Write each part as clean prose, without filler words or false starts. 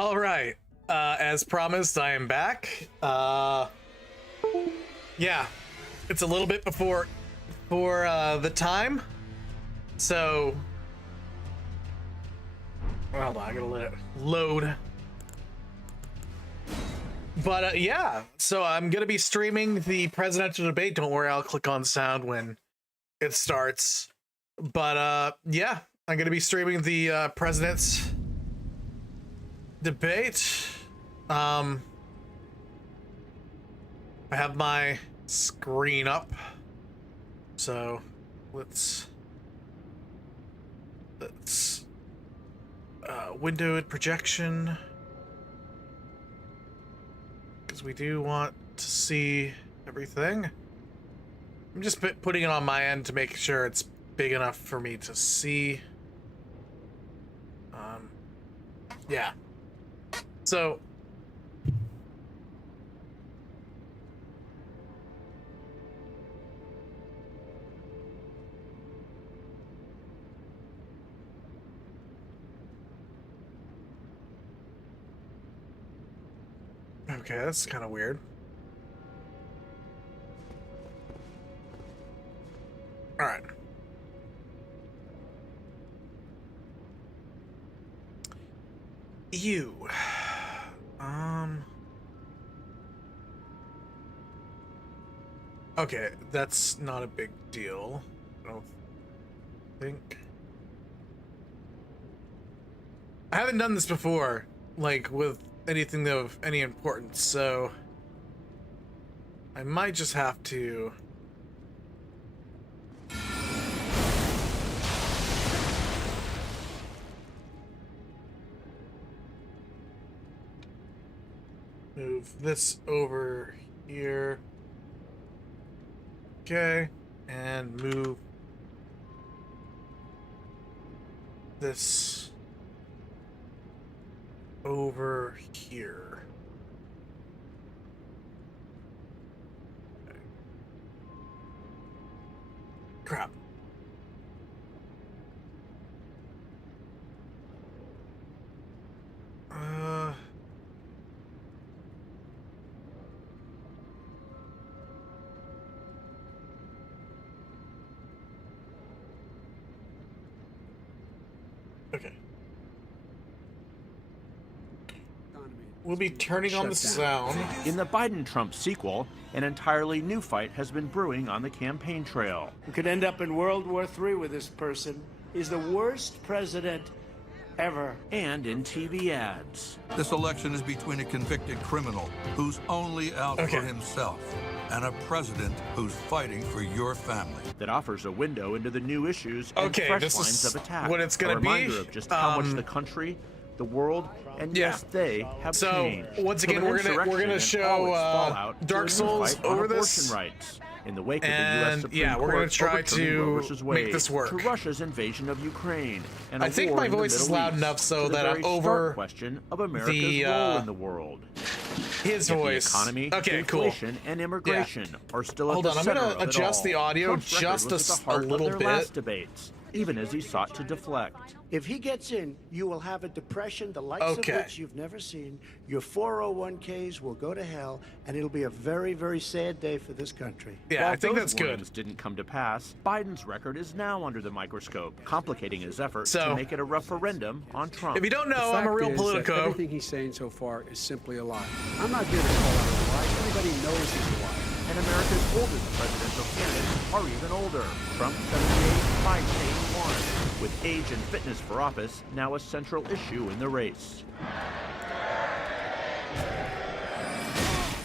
All right. As promised, I am back. Yeah, it's a little bit before the time. So, hold on, I gotta let it load. But yeah, so I'm gonna be streaming the presidential debate. Don't worry, I'll click on sound when it starts. But yeah, I'm gonna be streaming the president's debate. I have my screen up, so let's windowed projection, because we do want to see everything. I'm just putting it on my end to make sure it's big enough for me to see. Yeah. So okay, that's kind of weird. All right. You. Okay, that's not a big deal. I don't think. I haven't done this before, like with anything of any importance, so I might just have to move this over here. Okay, and move this over here. Okay. Crap. Okay. We'll be turning on the sound. In the Biden-Trump sequel, an entirely new fight has been brewing on the campaign trail. We could end up in World War III with this person. He's the worst president ever. And in TV ads. This election is between a convicted criminal who's only out for himself and a president who's fighting for your family. That offers a window into the new issues and fresh lines of attack. What it's gonna a reminder of just how much the country, the world, and yes, they have changed. So once again, we're gonna show Dark Souls over this. Rights. In the wake of the U.S. Supreme we're gonna Court try to Wade, make this work. To Russia's invasion of Ukraine, and I think my voice is loud enough so that I'm over question of America's role in the world. His Yet voice. The economy, inflation, and immigration are still at the center of it all. Hold on, I'm gonna adjust the audio Trump's just a little bit. Last debates, even as he sought to deflect. If he gets in, you will have a depression the likes of which you've never seen. Your 401ks will go to hell, and it'll be a very, very sad day for this country. Yeah, While I think those that's good. warnings didn't come to pass, Biden's record is now under the microscope, complicating his effort to make it a referendum on Trump. If you don't know, I'm a real politico. Everything he's saying so far is simply a lie. I'm not here to call out a lie. Everybody knows he's a lie. And America's oldest presidential candidates are even older. Trump 78, Biden 81, with age and fitness for office now a central issue in the race.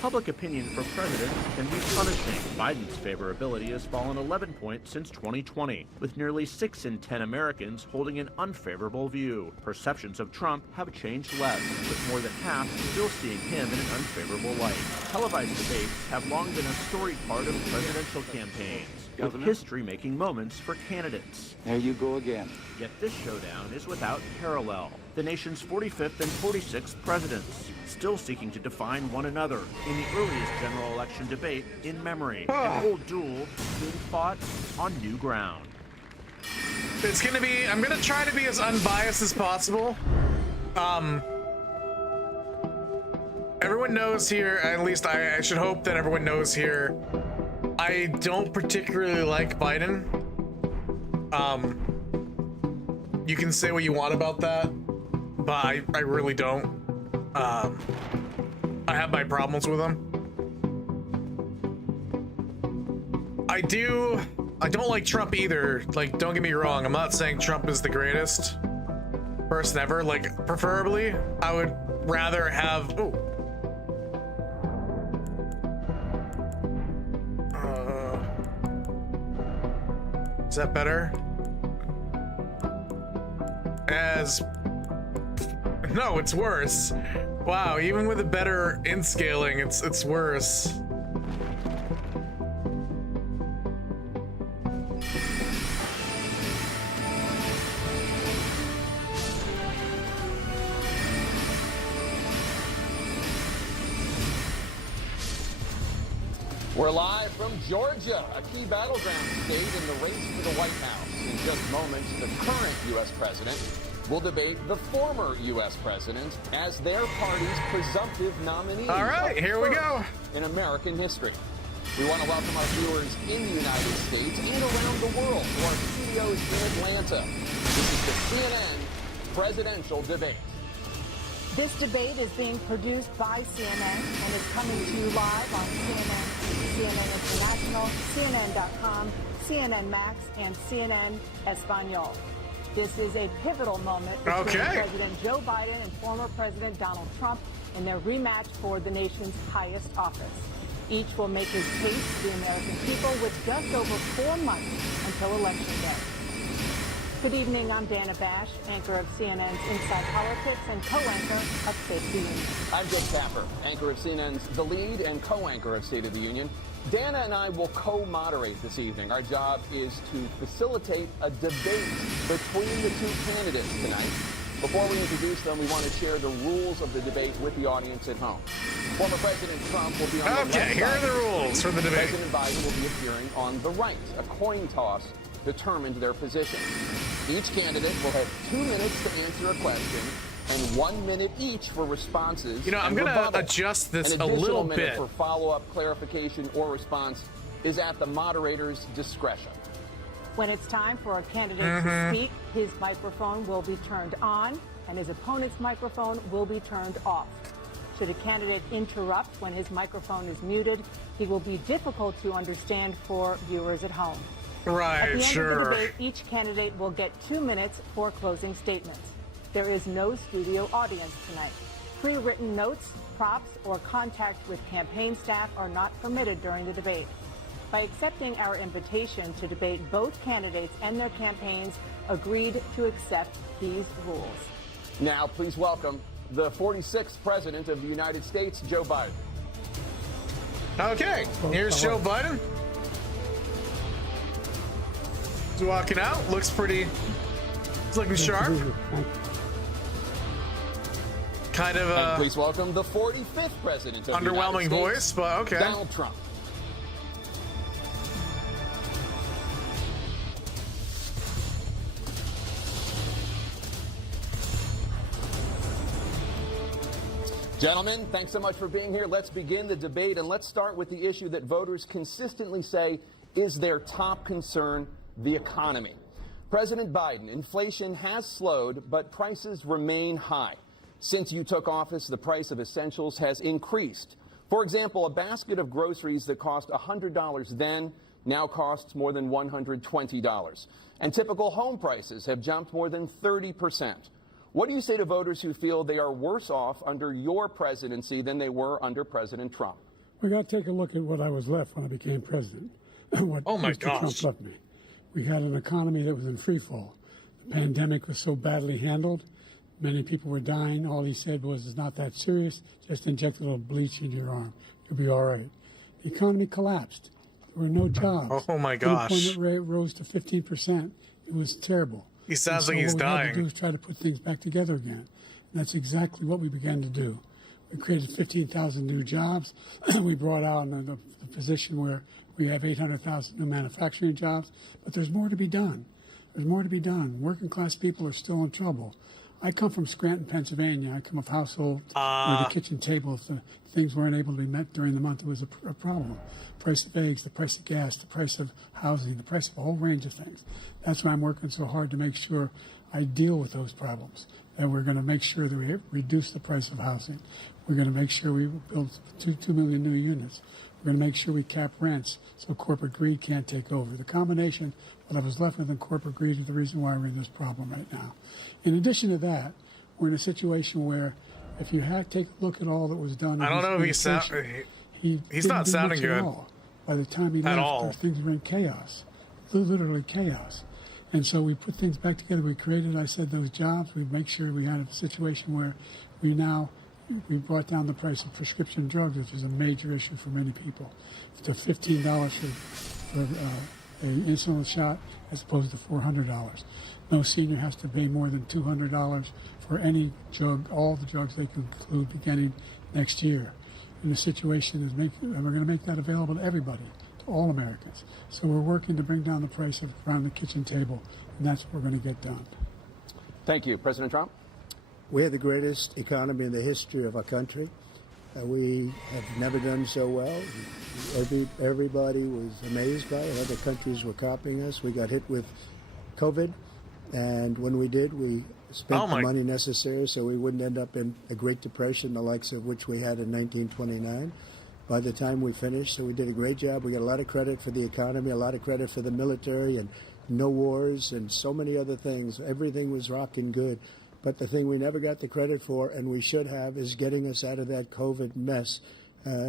Public opinion for president can be punishing. Biden's favorability has fallen 11 points since 2020, with nearly 6 in 10 Americans holding an unfavorable view. Perceptions of Trump have changed less, with more than half still seeing him in an unfavorable light. Televised debates have long been a storied part of presidential campaigns, with history-making moments for candidates. There you go again. Yet this showdown is without parallel. The nation's 45th and 46th presidents, still seeking to define one another in the earliest general election debate in memory. An old duel being fought on new ground. It's gonna be, I'm gonna try to be as unbiased as possible. everyone knows here, at least I should hope that everyone knows here, I don't particularly like Biden. You can say what you want about that, but I really don't. I have my problems with him. I don't like Trump either. Like, don't get me wrong, I'm not saying Trump is the greatest person ever. Like, preferably, I would rather have... Is that better? No, it's worse. Wow, even with a better in-scaling, it's worse. We're live from Georgia, a key battleground state in the race for the White House. In just moments, the current U.S. president will debate the former U.S. president as their party's presumptive nominee. All right, here we go. In American history. We want to welcome our viewers in the United States and around the world to our studios in Atlanta. This is the CNN presidential debate. This debate is being produced by CNN and is coming to you live on CNN, CNN International, CNN.com, CNN Max, and CNN Espanol. This is a pivotal moment between President Joe Biden and former President Donald Trump in their rematch for the nation's highest office. Each will make his case to the American people with just over 4 months until Election Day. Good evening, I'm Dana Bash, anchor of CNN's Inside Politics and co-anchor of State of the Union. I'm Jake Tapper, anchor of CNN's The Lead and co-anchor of State of the Union. Dana and I will co-moderate this evening. Our job is to facilitate a debate between the two candidates tonight. Before we introduce them, we want to share the rules of the debate with the audience at home. Former President Trump will be on the left side. Here are the rules for the debate. President Biden will be appearing on the right. A coin toss determined their positions. Each candidate will have 2 minutes to answer a question and 1 minute each for responses. You know, I'm going to adjust this a little bit. An additional minute for follow-up, clarification, or response is at the moderator's discretion. When it's time for a candidate to speak, his microphone will be turned on and his opponent's microphone will be turned off. Should a candidate interrupt when his microphone is muted, he will be difficult to understand for viewers at home. Right, at the end of the debate, each candidate will get 2 minutes for closing statements. There is no studio audience tonight. Pre-written notes, props, or contact with campaign staff are not permitted during the debate. By accepting our invitation to debate, both candidates and their campaigns agreed to accept these rules. Now, please welcome the 46th President of the United States, Joe Biden. Okay, here's Joe Biden. He's walking out. Looks pretty. He's looking sharp. Kind of and please welcome the 45th President of underwhelming the United voice, States, but okay. Donald Trump. Gentlemen, thanks so much for being here. Let's begin the debate, and let's start with the issue that voters consistently say is their top concern, the economy. President Biden, inflation has slowed, but prices remain high. Since you took office, the price of essentials has increased. For example, a basket of groceries that cost $100 then now costs more than $120. And typical home prices have jumped more than 30%. What do you say to voters who feel they are worse off under your presidency than they were under President Trump? We got to take a look at what I was left when I became president. Oh my gosh. Trump left me. We had an economy that was in free fall. The pandemic was so badly handled. Many people were dying. All he said was, it's not that serious. Just inject a little bleach into your arm. You'll be all right. The economy collapsed. There were no jobs. Oh my gosh. The unemployment rate rose to 15%. It was terrible. He sounds like he's dying. What we had to do is try to put things back together again. And that's exactly what we began to do. We created 15,000 new jobs. We brought out the position where we have 800,000 new manufacturing jobs. But there's more to be done. There's more to be done. Working class people are still in trouble. I come from Scranton, Pennsylvania. I come of household where the kitchen table, if the things weren't able to be met during the month, it was a problem. Price of eggs, the price of gas, the price of housing, the price of a whole range of things. That's why I'm working so hard to make sure I deal with those problems. And we're going to make sure that we reduce the price of housing. We're going to make sure we build 2 million new units. We're going to make sure we cap rents so corporate greed can't take over. The combination, what I was left with in corporate greed, is the reason why we're in this problem right now. In addition to that, we're in a situation where if you take a look at all that was done, I don't know if he's not sounding good. By the time he left, things were in chaos, literally chaos. And so we put things back together. We created, I said, those jobs. We make sure we had a situation where we brought down the price of prescription drugs, which is a major issue for many people, to $15 for an insulin shot as opposed to $400. No senior has to pay more than $200 for any drug, all the drugs they conclude beginning next year. And the situation is we're going to make that available to everybody, to all Americans. So we're working to bring down the price around the kitchen table, and that's what we're going to get done. Thank you. President Trump? We have the greatest economy in the history of our country. We have never done so well. Everybody was amazed by it. Other countries were copying us. We got hit with COVID, and when we did, we spent the money necessary so we wouldn't end up in a Great Depression, the likes of which we had in 1929. By the time we finished, so we did a great job. We got a lot of credit for the economy, a lot of credit for the military, and no wars, and so many other things. Everything was rocking good. But the thing we never got the credit for, and we should have, is getting us out of that COVID mess.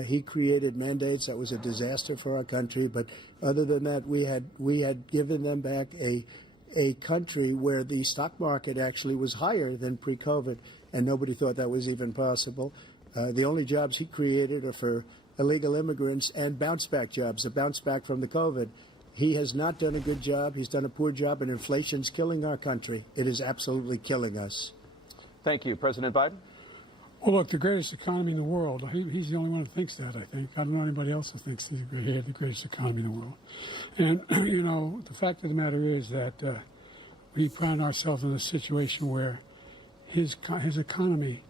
He created mandates that was a disaster for our country. But other than that, we had given them back a country where the stock market actually was higher than pre-COVID, and nobody thought that was even possible. The only jobs he created are for illegal immigrants and bounce-back jobs, a bounce-back from the COVID. He has not done a good job. He's done a poor job, and inflation's killing our country. It is absolutely killing us. Thank you. President Biden? Well, look, the greatest economy in the world, he's the only one who thinks that, I think. I don't know anybody else who thinks he had the greatest economy in the world. And, you know, the fact of the matter is that we found ourselves in a situation where his economy,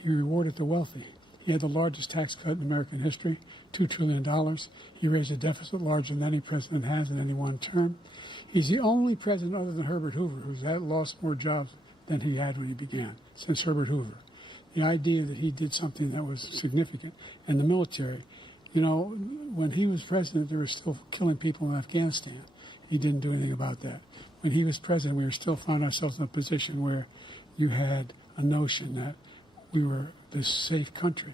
he rewarded the wealthy. He had the largest tax cut in American history, $2 trillion. He raised a deficit larger than any president has in any one term. He's the only president other than Herbert Hoover who's lost more jobs than he had when he began, since Herbert Hoover. The idea that he did something that was significant. And the military, you know, when he was president, they were still killing people in Afghanistan. He didn't do anything about that. When he was president, we were still found ourselves in a position where you had a notion that we were this safe country.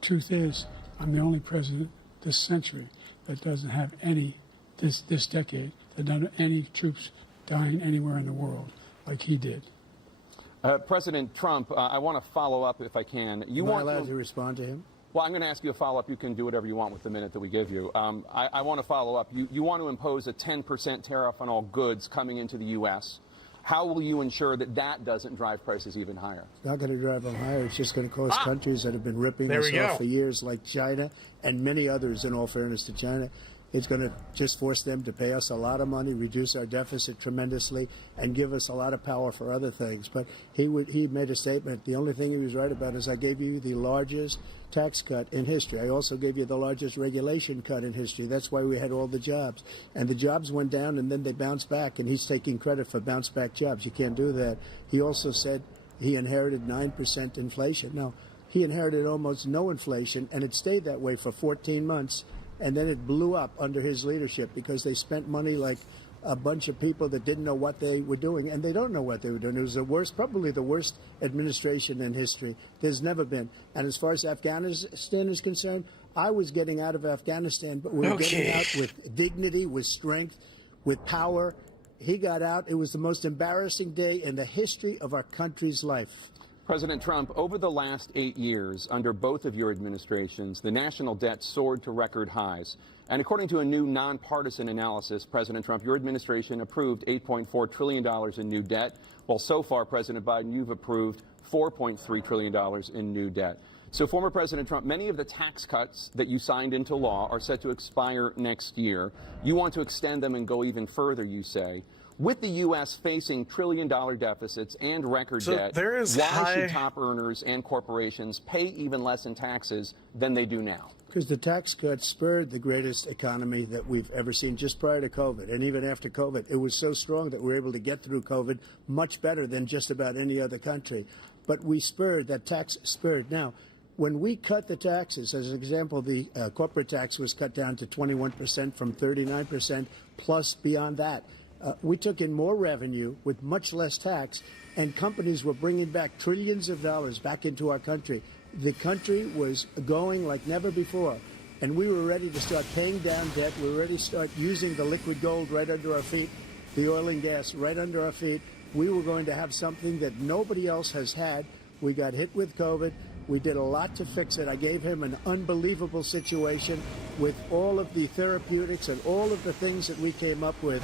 The truth is, I'm the only president this century that doesn't have this decade, that doesn't have any troops dying anywhere in the world like he did. President Trump, I want to follow up if I can. Am I allowed to respond to him? Well, I'm going to ask you a follow-up. You can do whatever you want with the minute that we give you. I want to follow up. You want to impose a 10% tariff on all goods coming into the U.S. How will you ensure that that doesn't drive prices even higher? It's not going to drive them higher. It's just going to cause countries that have been ripping us off for years, like China and many others, in all fairness to China. It's going to just force them to pay us a lot of money, reduce our deficit tremendously, and give us a lot of power for other things. But he made a statement. The only thing he was right about is I gave you the largest tax cut in history. I also gave you the largest regulation cut in history. That's why we had all the jobs. And the jobs went down, and then they bounced back, and he's taking credit for bounce-back jobs. You can't do that. He also said he inherited 9% inflation. Now, he inherited almost no inflation, and it stayed that way for 14 months. And then it blew up under his leadership because they spent money like a bunch of people that didn't know what they were doing, and they don't know what they were doing. It was the worst, probably the worst administration in history. There's never been. And as far as Afghanistan is concerned, I was getting out of Afghanistan, but we were getting out with dignity, with strength, with power. He got out. It was the most embarrassing day in the history of our country's life. President Trump, over the last 8 years, under both of your administrations, the national debt soared to record highs. And according to a new nonpartisan analysis, President Trump, your administration approved $8.4 trillion in new debt, while so far, President Biden, you've approved $4.3 trillion in new debt. So, former President Trump, many of the tax cuts that you signed into law are set to expire next year. You want to extend them and go even further, you say. With the U.S. facing trillion-dollar deficits and record debt, there is why should top earners and corporations pay even less in taxes than they do now? Because the tax cuts spurred the greatest economy that we've ever seen just prior to COVID. And even after COVID, it was so strong that we were able to get through COVID much better than just about any other country. But we spurred, that tax spurred. Now, when we cut the taxes, as an example, the corporate tax was cut down to 21% from 39%, plus beyond that. We took in more revenue with much less tax, and companies were bringing back trillions of dollars back into our country. The country was going like never before, and we were ready to start paying down debt. We were ready to start using the liquid gold right under our feet, the oil and gas right under our feet. We were going to have something that nobody else has had. We got hit with COVID. We did a lot to fix it. I gave him an unbelievable situation with all of the therapeutics and all of the things that we came up with.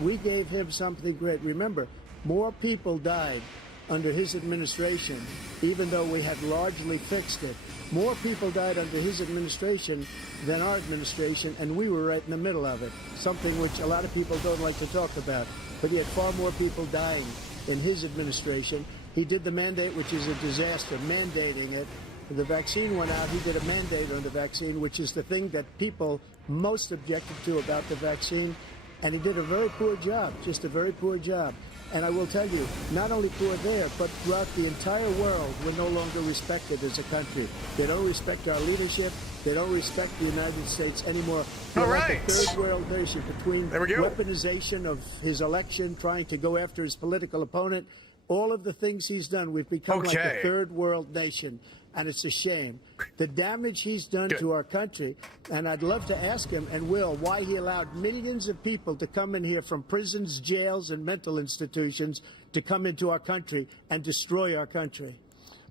We gave him something great. Remember, more people died under his administration, even though we had largely fixed it. More people died under his administration than our administration, and we were right in the middle of it, something which a lot of people don't like to talk about. But he had far more people dying in his administration. He did the mandate, which is a disaster, mandating it. The vaccine went out. He did a mandate on the vaccine, which is the thing that people most objected to about the vaccine. And he did a very poor job, just a very poor job. And I will tell you, not only poor there, but throughout the entire world, we're no longer respected as a country. They don't respect our leadership. They don't respect the United States anymore. We're like a third world nation between weaponization of his election, trying to go after his political opponent, all of the things he's done. We've become like a third world nation, and it's a shame. The damage he's done to our country, and I'd love to ask him, and will, why he allowed millions of people to come in here from prisons, jails, and mental institutions to come into our country and destroy our country.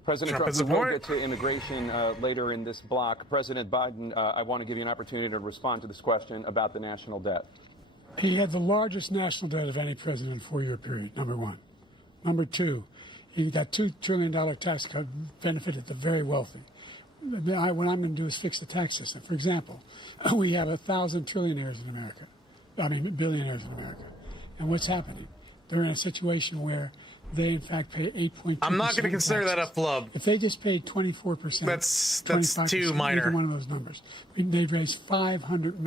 President Trump, we'll get to immigration later in this block. President Biden, I want to give you an opportunity to respond to this question about the national debt. He had the largest national debt of any president in a 4-year period, number one. Number two, that $2 trillion tax cut benefited the very wealthy. What I'm going to do is fix the tax system. For example, we have 1,000 trillionaires in America. Billionaires in America. And what's happening? They're in a situation where they, in fact, pay 8.2%. I'm not going to consider that a flub. If they just paid 24%, that's too minor. Either one of those numbers, they'd raise $500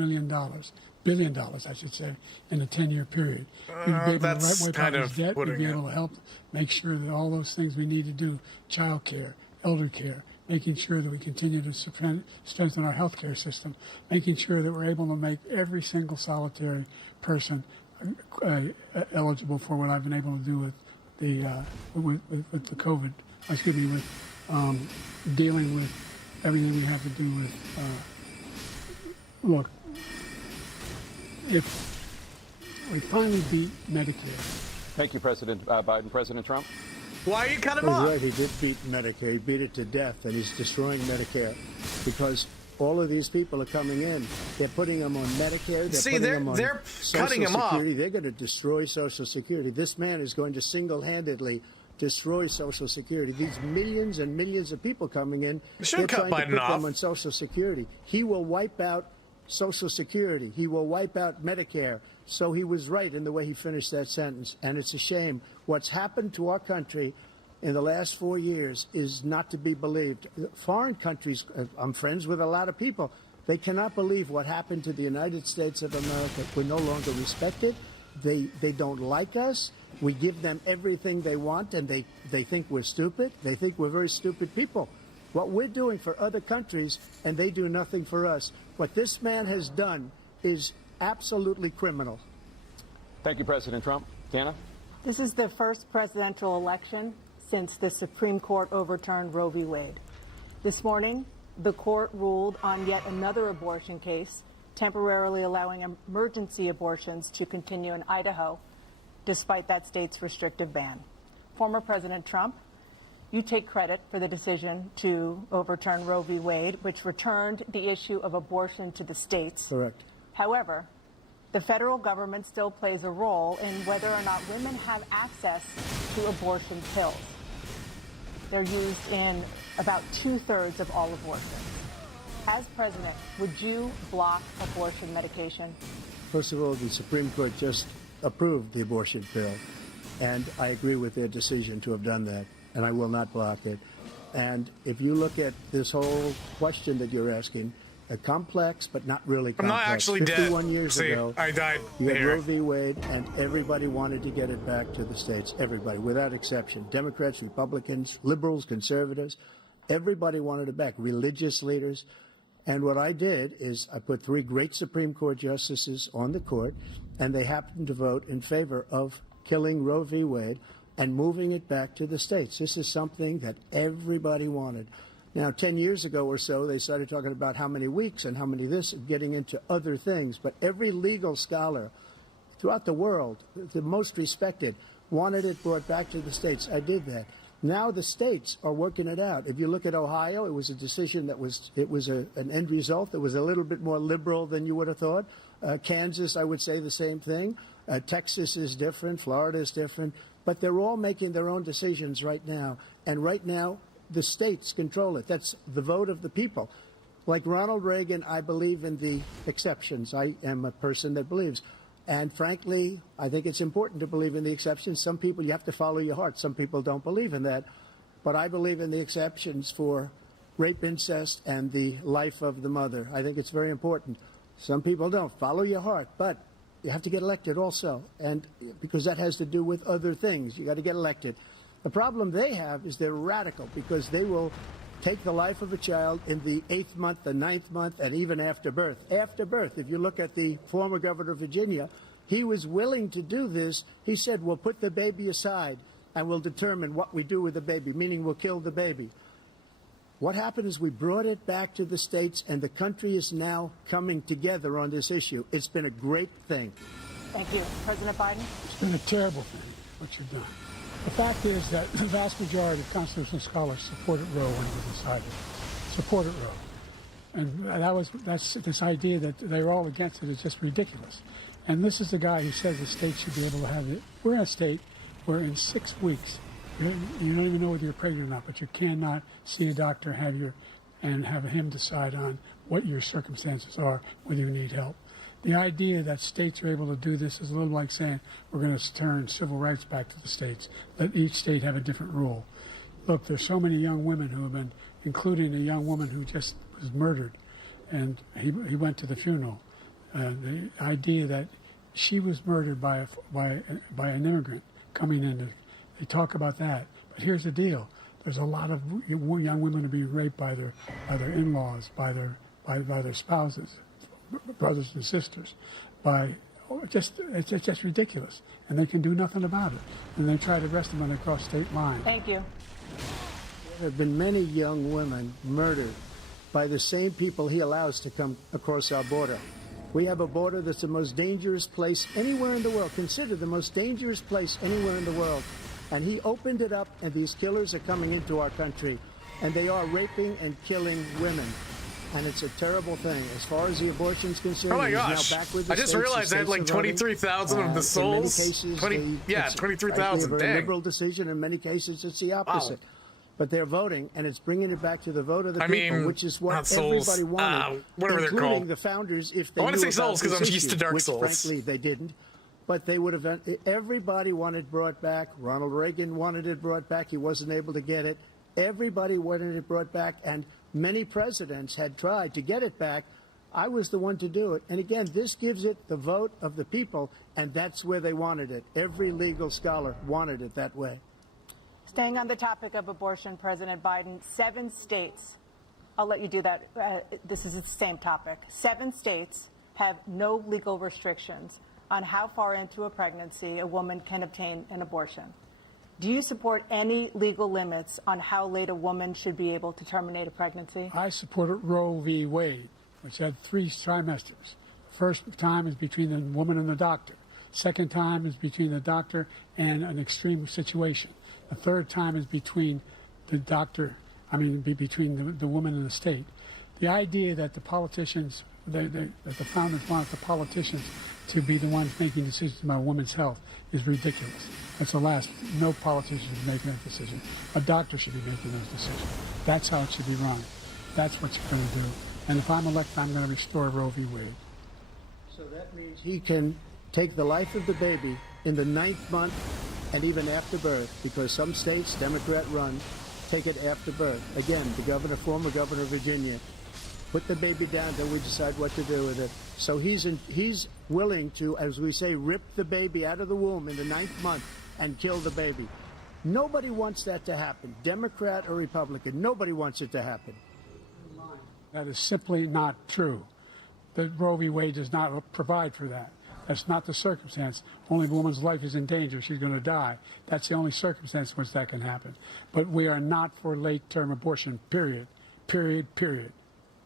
billion, I should say, in a 10-year period. We'd be able that's to wipe kind out of his debt. We'd be it. able to help make sure that all those things we need to do, child care, elder care, making sure that we continue to strengthen our health care system, making sure that we're able to make every single solitary person eligible for what I've been able to do with the COVID, with dealing with everything we have to do with, look, if we finally beat Medicare. Thank you, President Biden. President Trump? Why you cut him He's off? right, he did beat Medicare. He beat it to death, and he's destroying Medicare because all of these people are coming in. They're putting them on Medicare. They're cutting him off. They're going to destroy Social Security. This man is going to single-handedly destroy Social Security. These millions and millions of people coming in, they're trying to put them on Social Security. He will wipe out Social Security. He will wipe out Medicare. So he was right in the way he finished that sentence. And it's a shame. What's happened to our country in the last 4 years is not to be believed. Foreign countries, I'm friends with a lot of people, they cannot believe what happened to the United States of America. We're no longer respected. They don't like us. We give them everything they want, and they think we're stupid. They think we're very stupid people. What we're doing for other countries, and they do nothing for us. What this man has done is absolutely criminal. Thank you, President Trump. Dana? This is the first presidential election since the Supreme Court overturned Roe v. Wade. This morning, the court ruled on yet another abortion case, temporarily allowing emergency abortions to continue in Idaho, despite that state's restrictive ban. Former President Trump, you take credit for the decision to overturn Roe v. Wade, which returned the issue of abortion to the states. Correct. However, the federal government still plays a role in whether or not women have access to abortion pills. They're used in about 2/3 of all abortions. As president, would you block abortion medication? First of all, the Supreme Court just approved the abortion pill. And I agree with their decision to have done that, and I will not block it. And if you look at this whole question that you're asking, complex but not really complex. I'm not actually 51 dead. years See, ago, I died you had here. Roe v. Wade, and everybody wanted to get it back to the states. Everybody, without exception. Democrats, Republicans, liberals, conservatives. Everybody wanted it back. Religious leaders. And what I did is I put 3 great Supreme Court justices on the court, and they happened to vote in favor of killing Roe v. Wade and moving it back to the states. This is something that everybody wanted. Now, 10 years ago or so, they started talking about how many weeks and how many this, getting into other things. But every legal scholar throughout the world, the most respected, wanted it brought back to the states. I did that. Now the states are working it out. If you look at Ohio, it was a decision that was an end result that was a little bit more liberal than you would have thought. Kansas, I would say the same thing. Texas is different. Florida is different. But they're all making their own decisions right now. And right now, the states control it. That's the vote of the people. Like Ronald Reagan, I believe in the exceptions. I am a person that believes. And frankly, I think it's important to believe in the exceptions. Some people, you have to follow your heart. Some people don't believe in that. But I believe in the exceptions for rape, incest, and the life of the mother. I think it's very important. Some people don't. Follow your heart. But you have to get elected also. And because that has to do with other things. You got to get elected. The problem they have is they're radical because they will take the life of a child in the 8th month, the 9th month, and even after birth. After birth, if you look at the former governor of Virginia, he was willing to do this. He said, we'll put the baby aside and we'll determine what we do with the baby, meaning we'll kill the baby. What happened is we brought it back to the states, and the country is now coming together on this issue. It's been a great thing. Thank you. President Biden? It's been a terrible thing, what you've done. The fact is that the vast majority of constitutional scholars supported Roe when it was decided. Supported Roe. And that's this idea that they're all against it is just ridiculous. And this is the guy who says the state should be able to have it. We're in a state where in 6 weeks, you don't even know whether you're pregnant or not, but you cannot see a doctor, and have him decide on what your circumstances are, whether you need help. The idea that states are able to do this is a little like saying we're going to turn civil rights back to the states, let each state have a different rule. Look, there's so many young women who have been, including a young woman who just was murdered, and he went to the funeral. The idea that she was murdered by an immigrant coming in, they talk about that. But here's the deal. There's a lot of young women who are being raped by their in-laws, by their spouses, brothers and sisters, it's just ridiculous, and they can do nothing about it. And they try to arrest them when they cross state lines. Thank you. There have been many young women murdered by the same people he allows to come across our border. We have a border that's the most dangerous place anywhere in the world, considered the most dangerous place anywhere in the world. And he opened it up, and these killers are coming into our country, and they are raping and killing women. And it's a terrible thing. As far as the abortion's concerned, Oh my he's gosh. now back with the I just states. realized I had like 23,000 of the souls. In many cases, 23,000. a very Dang. liberal decision. In many cases, it's the opposite. Wow. But they're voting, and it's bringing it back to the vote of the I people, mean, which is what not souls. everybody wanted, Whatever they're including called. the founders, if they I want to knew say about souls because this I'm used to issue, Dark which, Souls. frankly, they didn't. But they would have. Everybody wanted brought back. Ronald Reagan wanted it brought back. He wasn't able to get it. Everybody wanted it brought back, and many presidents had tried to get it back. I was the one to do it. And again, this gives it the vote of the people, and that's where they wanted it. Every legal scholar wanted it that way. Staying on the topic of abortion, President Biden, 7 states, I'll let you do that. This is the same topic. 7 states have no legal restrictions on how far into a pregnancy a woman can obtain an abortion. Do you support any legal limits on how late a woman should be able to terminate a pregnancy? I supported Roe v. Wade, which had 3 trimesters. First time is between the woman and the doctor. Second time is between the doctor and an extreme situation. The third time is between the doctor, between the woman and the state. The idea that the politicians, that the founders wanted the politicians to be the ones making decisions about women's health is ridiculous. That's the last. No politician is making that decision. A doctor should be making those decisions. That's how it should be run. That's what you're going to do. And if I'm elected, I'm going to restore Roe v. Wade. So that means he can take the life of the baby in the 9th month and even after birth, because some states, Democrat run, take it after birth. Again, the former governor of Virginia, put the baby down till we decide what to do with it. So he's willing to, as we say, rip the baby out of the womb in the 9th month and kill the baby. Nobody wants that to happen, Democrat or Republican. Nobody wants it to happen. That is simply not true. The Roe v. Wade does not provide for that. That's not the circumstance. Only a woman's life is in danger. She's going to die. That's the only circumstance in which that can happen. But we are not for late-term abortion, period. Period, period.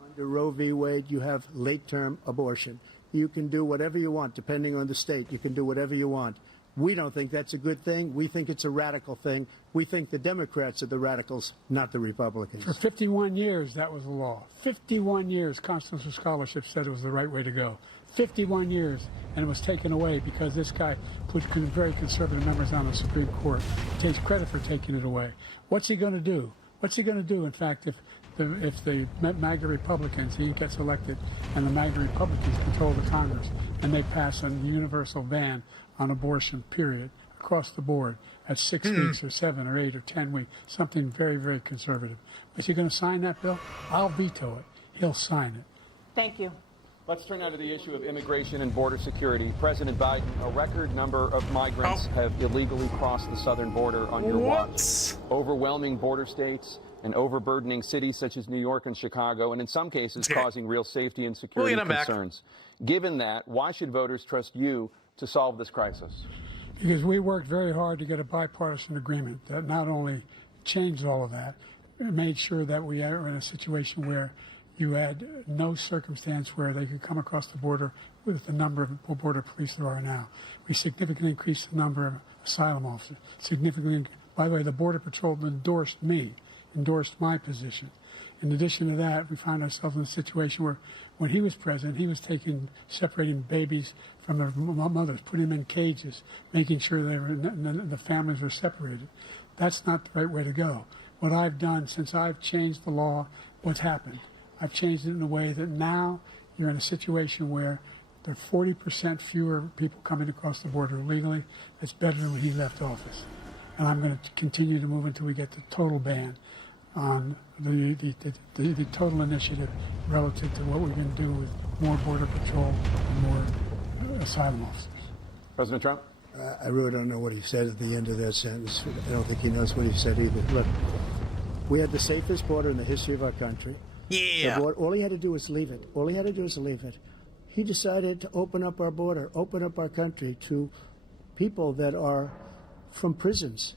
Under Roe v. Wade, you have late-term abortion. You can do whatever you want, depending on the state. You can do whatever you want. We don't think that's a good thing. We think it's a radical thing. We think the Democrats are the radicals, not the Republicans. For 51 years, that was the law. 51 years, constitutional scholarship said it was the right way to go. 51 years, and it was taken away because this guy put very conservative members on the Supreme Court. He takes credit for taking it away. What's he going to do? What's he going to do, in fact, if the MAGA Republicans, he gets elected, and the MAGA Republicans control the Congress, and they pass a universal ban on abortion, period, across the board at 6 weeks or 7 or 8 or 10 weeks, something very, very conservative. Is he going to sign that bill? I'll veto it. He'll sign it. Thank you. Let's turn now to the issue of immigration and border security. President Biden, a record number of migrants have illegally crossed the southern border on your watch. Overwhelming border states and overburdening cities such as New York and Chicago, and in some cases causing real safety and security concerns. Given that, why should voters trust you to solve this crisis? Because we worked very hard to get a bipartisan agreement that not only changed all of that, it made sure that we are in a situation where you had no circumstance where they could come across the border with the number of border police there are now. We significantly increased the number of asylum officers. By the way, the Border Patrol endorsed my position. In addition to that, we found ourselves in a situation where when he was president, he was separating babies from their mothers, putting them in cages, making sure the families were separated. That's not the right way to go. What I've done since I've changed the law, what's happened? I've changed it in a way that now you're in a situation where there are 40% fewer people coming across the border illegally. That's better than when he left office. And I'm going to continue to move until we get the total ban on the total initiative relative to what we can do with more Border Patrol and more asylum officers. President Trump? I really don't know what he said at the end of that sentence. I don't think he knows what he said either. Look, we had the safest border in the history of our country. Yeah. All he had to do was leave it. All he had to do was leave it. He decided to open up our border, open up our country to people that are from prisons,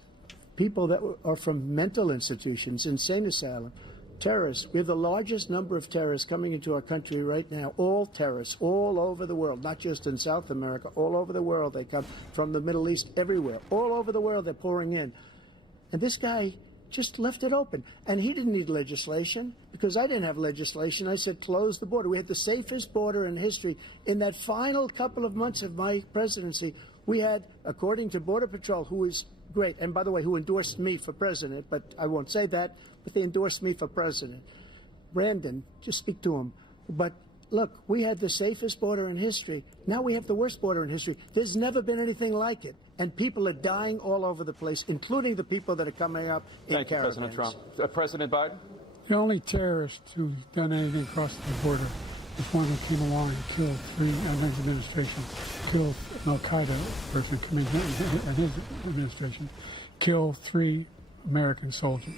people that are from mental institutions, insane asylum, terrorists. We have the largest number of terrorists coming into our country right now, all terrorists, all over the world, not just in South America, all over the world. They come from the Middle East, everywhere. All over the world, they're pouring in. And this guy just left it open. And he didn't need legislation because I didn't have legislation. I said, close the border. We had the safest border in history. In that final couple of months of my presidency, we had, according to Border Patrol, who is great, and by the way, who endorsed me for president, but I won't say that, but they endorsed me for president. Brandon, just speak to him. But look, we had the safest border in history. Now we have the worst border in history. There's never been anything like it. And people are dying all over the place, including the people that are coming up in caravans. Thank you, President Trump. President Biden? The only terrorist who's done anything across the border is one who came along and killed three, under his administration, killed an al-Qaeda person coming in his administration, killed 3 American soldiers,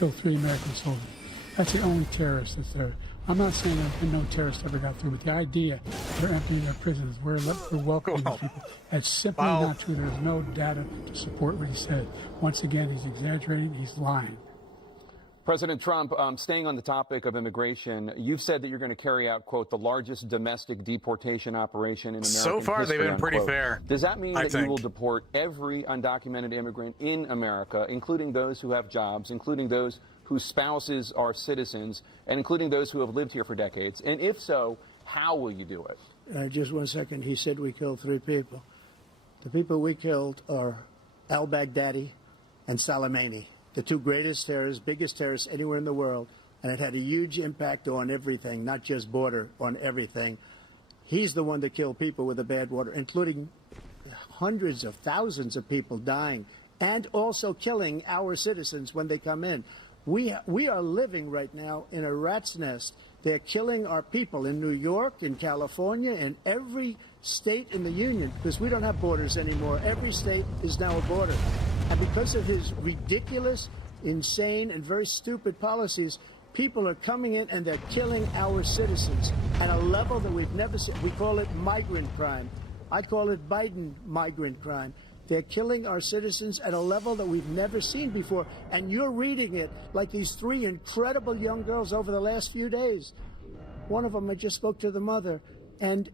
That's the only terrorist that's there. I'm not saying that no terrorists ever got through, but the idea we're emptying our prisons, we're welcoming these people, that's simply not true. There's no data to support what he said. Once again, he's exaggerating, he's lying. President Trump, staying on the topic of immigration, you've said that you're going to carry out, quote, the largest domestic deportation operation in American history. So far, they've been unquote. pretty fair. Does that mean that you will deport every undocumented immigrant in America, including those who have jobs, including those whose spouses are citizens, and including those who have lived here for decades? And if so, how will you do it? Just 1 second. He said we killed 3 people. The people we killed are al-Baghdadi and Soleimani, the 2 greatest terrorists, biggest terrorists anywhere in the world. And it had a huge impact on everything, not just border, on everything. He's the one that killed people with the bad water, including hundreds of thousands of people dying and also killing our citizens when they come in. We are living right now in a rat's nest. They're killing our people in New York, in California, in every state in the union, because we don't have borders anymore. Every state is now a border. And because of his ridiculous, insane, and very stupid policies, people are coming in and they're killing our citizens at a level that we've never seen. We call it migrant crime. I call it Biden migrant crime. They're killing our citizens at a level that we've never seen before. And you're reading it like these three incredible young girls over the last few days. One of them, I just spoke to the mother, and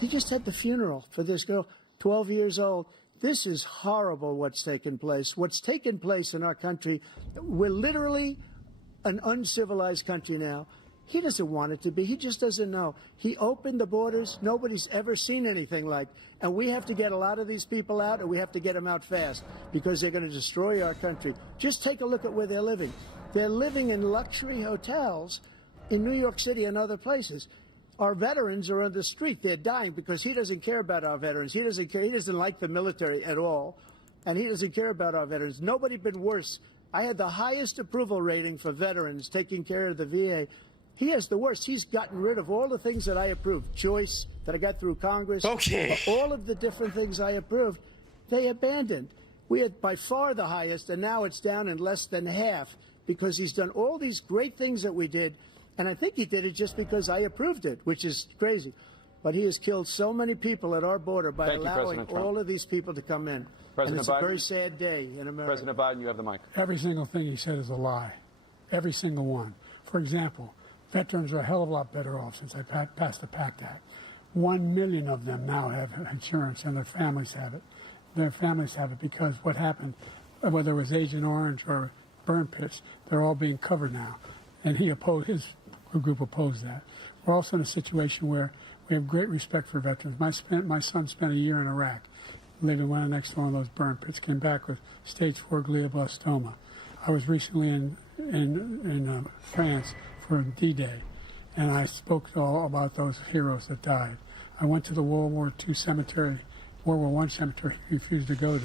he just had the funeral for this girl, 12 years old. This is horrible what's taken place. What's taken place in our country, we're literally an uncivilized country now. He doesn't want it to be. He just doesn't know. He opened the borders. Nobody's ever seen anything like. And we have to get a lot of these people out, and we have to get them out fast because they're going to destroy our country. Just take a look at where they're living. They're living in luxury hotels in New York City and other places. Our veterans are on the street. They're dying because he doesn't care about our veterans. He doesn't care. He doesn't like the military at all, and he doesn't care about our veterans. Nobody been worse. I had the highest approval rating for veterans taking care of the VA. He has the worst. He's gotten rid of all the things that I approved. Choice that I got through Congress. Okay. All of the different things I approved, they abandoned. We had by far the highest, and now it's down in less than half because he's done all these great things that we did. And I think he did it just because I approved it, which is crazy. But he has killed so many people at our border by allowing all of these people to come in. And it's a very sad day in America. President Biden, you have the mic. Every single thing he said is a lie. Every single one. For example, veterans are a hell of a lot better off since I passed the PACT Act. 1 million of them now have insurance, and their families have it. Their families have it because what happened, whether it was Agent Orange or burn pits, they're all being covered now. And he opposed, his group opposed that. We're also in a situation where we have great respect for veterans. My son spent a year in Iraq, living right next to one of those burn pits, came back with stage 4 glioblastoma. I was recently in France for D-Day, and I spoke all about those heroes that died. I went to the World War II cemetery, World War I cemetery he refused to go to.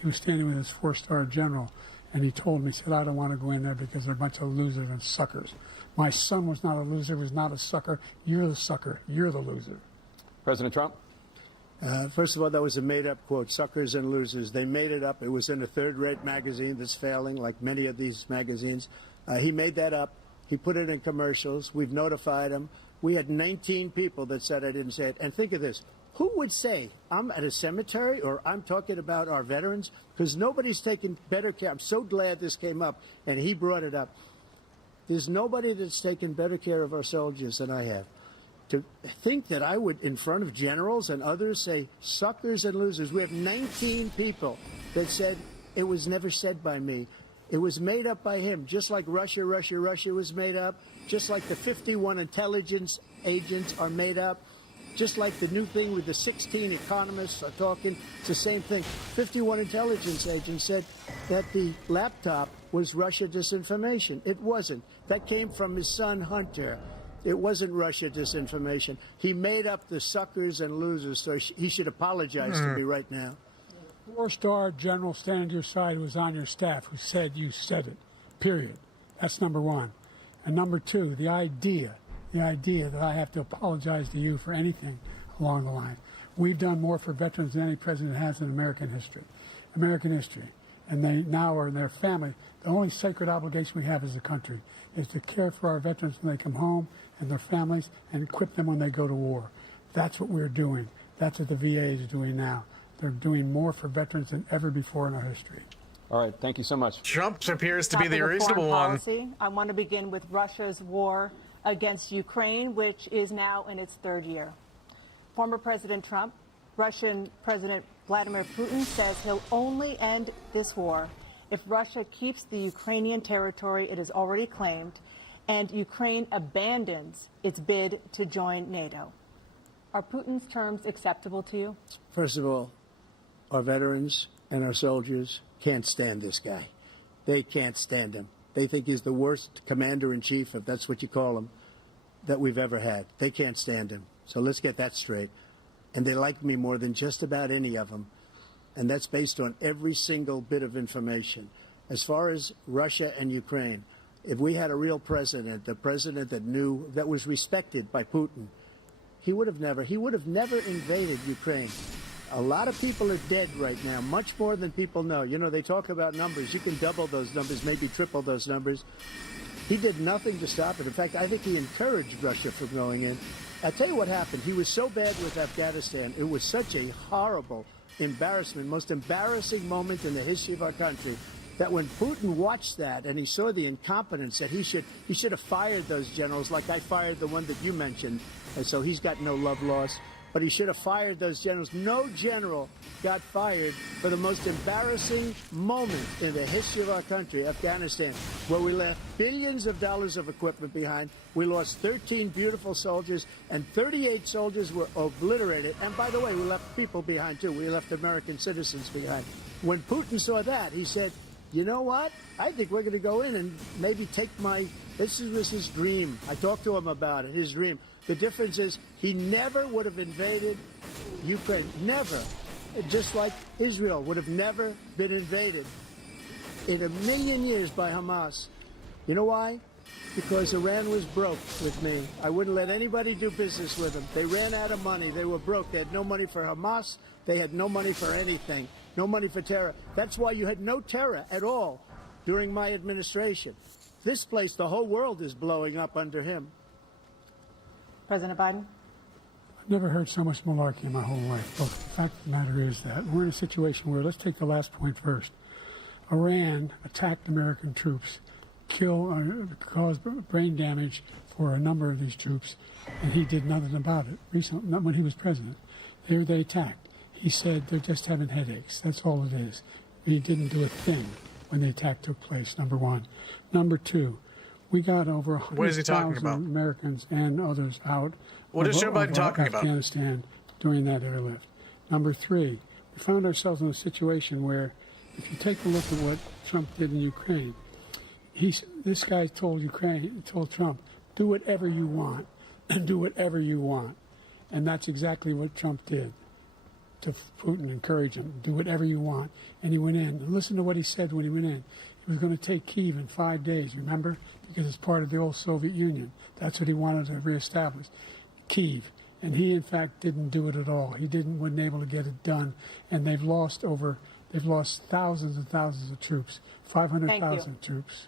He was standing with his 4-star general, and he told me, he said, I don't want to go in there because they're a bunch of losers and suckers. My son was not a loser, was not a sucker. You're the sucker. You're the loser. President Trump? First of all, that was a made-up quote, suckers and losers. They made it up. It was in a third-rate magazine that's failing, like many of these magazines. He made that up. He put it in commercials. We've notified him. We had 19 people that said I didn't say it. And think of this. Who would say I'm at a cemetery or I'm talking about our veterans? Because nobody's taken better care. I'm so glad this came up, and he brought it up. There's nobody that's taken better care of our soldiers than I have. To think that I would, in front of generals and others, say suckers and losers. We have 19 people that said it was never said by me. It was made up by him, just like Russia was made up, just like the 51 intelligence agents are made up, just like the new thing with the 16 economists are talking. It's the same thing. 51 intelligence agents said that the laptop was Russia disinformation. It wasn't. That came from his son, Hunter. It wasn't Russia disinformation. He made up the suckers and losers, so he should apologize to me right now. 4-star general standing to your side who was on your staff who said you said it, period. That's number one. And number two, the idea that I have to apologize to you for anything along the line. We've done more for veterans than any president has in American history. And they now are in their family. The only sacred obligation we have as a country is to care for our veterans when they come home and their families and equip them when they go to war. That's what we're doing. That's what the VA is doing now. They're doing more for veterans than ever before in our history. All right, thank you so much. Trump appears to be the Topic of reasonable foreign one. policy, I want to begin with Russia's war against Ukraine, which is now in its 3rd year. Former President Trump, Russian President Vladimir Putin says he'll only end this war if Russia keeps the Ukrainian territory it has already claimed and Ukraine abandons its bid to join NATO. Are Putin's terms acceptable to you? First of all, our veterans and our soldiers can't stand this guy. They can't stand him. They think he's the worst commander-in-chief, if that's what you call him, that we've ever had. They can't stand him. So let's get that straight. And they like me more than just about any of them. And that's based on every single bit of information. As far as Russia and Ukraine, if we had a real president, the president that knew, that was respected by Putin, he would have never invaded Ukraine. A lot of people are dead right now, much more than people know. You know, they talk about numbers. You can double those numbers, maybe triple those numbers. He did nothing to stop it. In fact, I think he encouraged Russia from going in. I'll tell you what happened. He was so bad with Afghanistan. It was such a horrible embarrassment, most embarrassing moment in the history of our country, that when Putin watched that and he saw the incompetence, that he should have fired those generals, like I fired the one that you mentioned. And so he's got no love lost. But he should have fired those generals. No general got fired for the most embarrassing moment in the history of our country, Afghanistan, where we left billions of dollars of equipment behind. We lost 13 beautiful soldiers, and 38 soldiers were obliterated. And by the way, we left people behind, too. We left American citizens behind. When Putin saw that, he said, you know what? I think we're going to go in and maybe take this was his dream. I talked to him about it, his dream. The difference is he never would have invaded Ukraine. Never. Just like Israel would have never been invaded in a million years by Hamas. You know why? Because Iran was broke with me. I wouldn't let anybody do business with them. They ran out of money. They were broke. They had no money for Hamas. They had no money for anything. No money for terror. That's why you had no terror at all during my administration. This place, the whole world is blowing up under him. President Biden? I've never heard so much malarkey in my whole life. But the fact of the matter is that we're in a situation where, let's take the last point first. Iran attacked American troops, caused brain damage for a number of these troops, and he did nothing about it. Recently, not when he was president. They attacked. He said they're just having headaches. That's all it is. He didn't do a thing when the attack took place, number one. Number two, we got over 100,000 Americans and others out What is Joe Biden talking about? Afghanistan during that airlift. Number three, we found ourselves in a situation where, if you take a look at what Trump did in Ukraine, this guy told Trump, do whatever you want, and do whatever you want. And that's exactly what Trump did to Putin, encourage him, do whatever you want. And he went in. And listen to what he said when he went in. He was going to take Kyiv in 5 days, remember? Because it's part of the old Soviet Union. That's what he wanted to reestablish, Kyiv. And he, in fact, didn't do it at all. He wasn't able to get it done. And they've lost thousands and thousands of troops, 500,000 troops.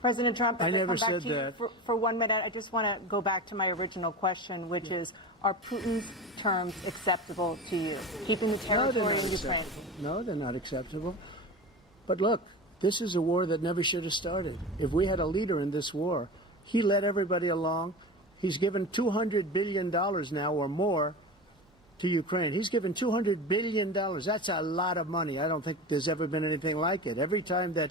President Trump, I if never come back said to you that. for 1 minute, I just want to go back to my original question, which is, are Putin's terms acceptable to you? Keeping the territory in Ukraine? No, they're not acceptable. But look, this is a war that never should have started. If we had a leader in this war, he led everybody along. He's given $200 billion now or more to Ukraine. He's given $200 billion. That's a lot of money. I don't think there's ever been anything like it. Every time that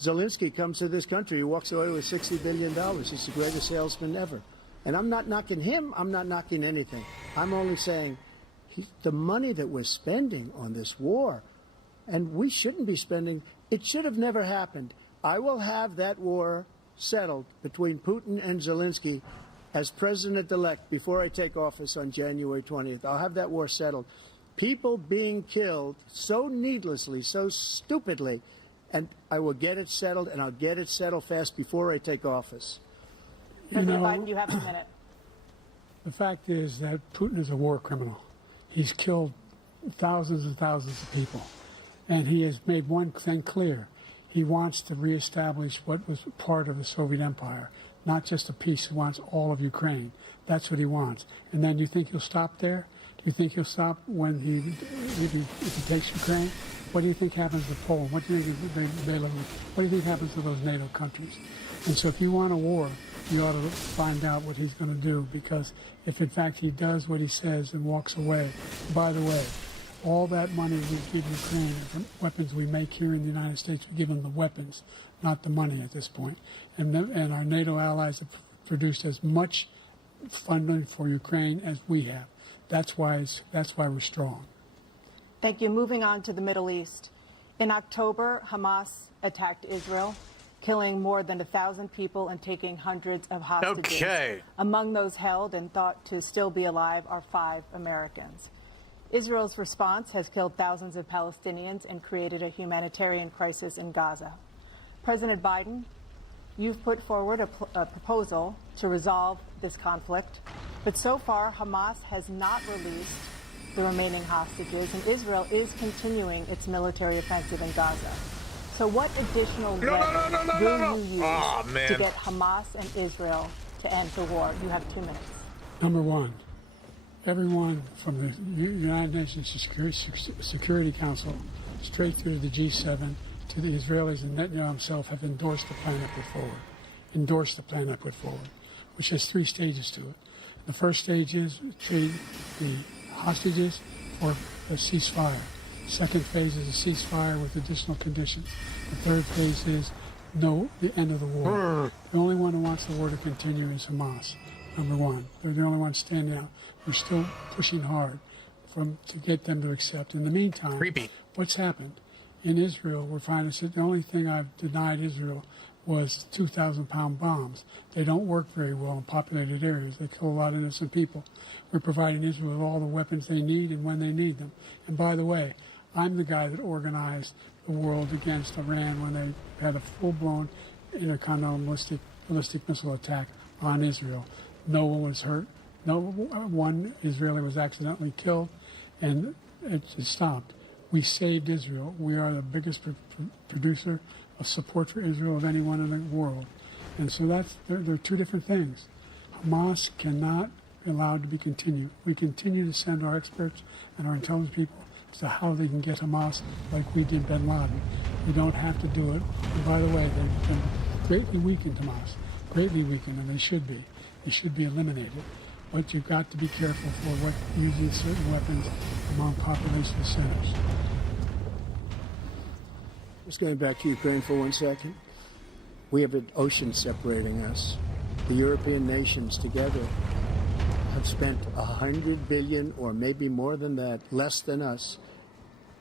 Zelensky comes to this country, he walks away with $60 billion. He's the greatest salesman ever. And I'm not knocking him. I'm not knocking anything. I'm only saying the money that we're spending on this war, and we shouldn't be spending, it should have never happened. I will have that war settled between Putin and Zelensky as president-elect before I take office on January 20th. I'll have that war settled. People being killed so needlessly, so stupidly, and I will get it settled, and I'll get it settled fast before I take office. President Biden, you have a minute. The fact is that Putin is a war criminal. He's killed thousands and thousands of people. And he has made one thing clear. He wants to reestablish what was part of the Soviet Empire, not just a piece. He wants all of Ukraine. That's what he wants. And then do you think he'll stop there? Do you think he'll stop when if he takes Ukraine? What do you think happens to Poland? What do you think happens to those NATO countries? And so if you want a war, you ought to find out what he's going to do, because if in fact he does what he says and walks away, by the way, all that money we give Ukraine, the weapons we make here in the United States, we give them the weapons, not the money at this point. And our NATO allies have produced as much funding for Ukraine as we have. That's why we're strong. Thank you. Moving on to the Middle East. In October, Hamas attacked Israel, killing more than 1,000 people and taking hundreds of hostages. Okay. Among those held and thought to still be alive are 5 Americans. Israel's response has killed thousands of Palestinians and created a humanitarian crisis in Gaza. President Biden, you've put forward a proposal to resolve this conflict, but so far Hamas has not released the remaining hostages, and Israel is continuing its military offensive in Gaza. So what additional leverage will you use to get Hamas and Israel to end the war? You have 2 minutes. Number one, everyone from the United Nations Security Council straight through the G7 to the Israelis and Netanyahu himself have endorsed the plan I put forward. Endorsed the plan I put forward, which has 3 stages to it. The first stage is trade the hostages for a ceasefire. Second phase is a ceasefire with additional conditions. The third phase is the end of the war. The only one who wants the war to continue is Hamas. Number one, they're the only ones standing out. We're still pushing hard to get them to accept. In the meantime, what's happened in Israel? We're finding that the only thing I've denied Israel was 2,000-pound bombs. They don't work very well in populated areas. They kill a lot of innocent people. We're providing Israel with all the weapons they need and when they need them. And by the way, I'm the guy that organized the world against Iran when they had a full-blown intercontinental ballistic missile attack on Israel. No one was hurt. No one Israeli was accidentally killed, and it stopped. We saved Israel. We are the biggest producer of support for Israel of anyone in the world. And so they're 2 different things. Hamas cannot be allowed to be continued. We continue to send our experts and our intelligence people as to how they can get Hamas like we did bin Laden. We don't have to do it. And by the way, they've been greatly weakened, Hamas, greatly weakened, and they should be. They should be eliminated. But you've got to be careful for using certain weapons among population centers. Just going back to Ukraine for 1 second. We have an ocean separating us. The European nations together have spent $100 billion, or maybe more than that, less than us.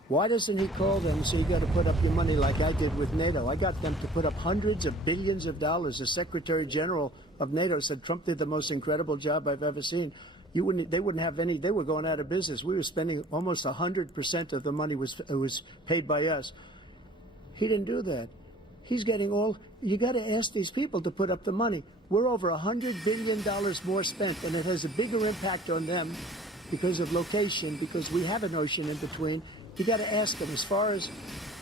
Why doesn't he call them and say, you got to put up your money like I did with NATO? I got them to put up hundreds of billions of dollars. The Secretary General of NATO said Trump did the most incredible job I've ever seen. They wouldn't have any. They were going out of business. We were spending almost 100% of the money was paid by us. He didn't do that. He's getting all. You got to ask these people to put up the money. We're over $100 billion more spent, and it has a bigger impact on them because of location, because we have an ocean in between. You got to ask them. As far as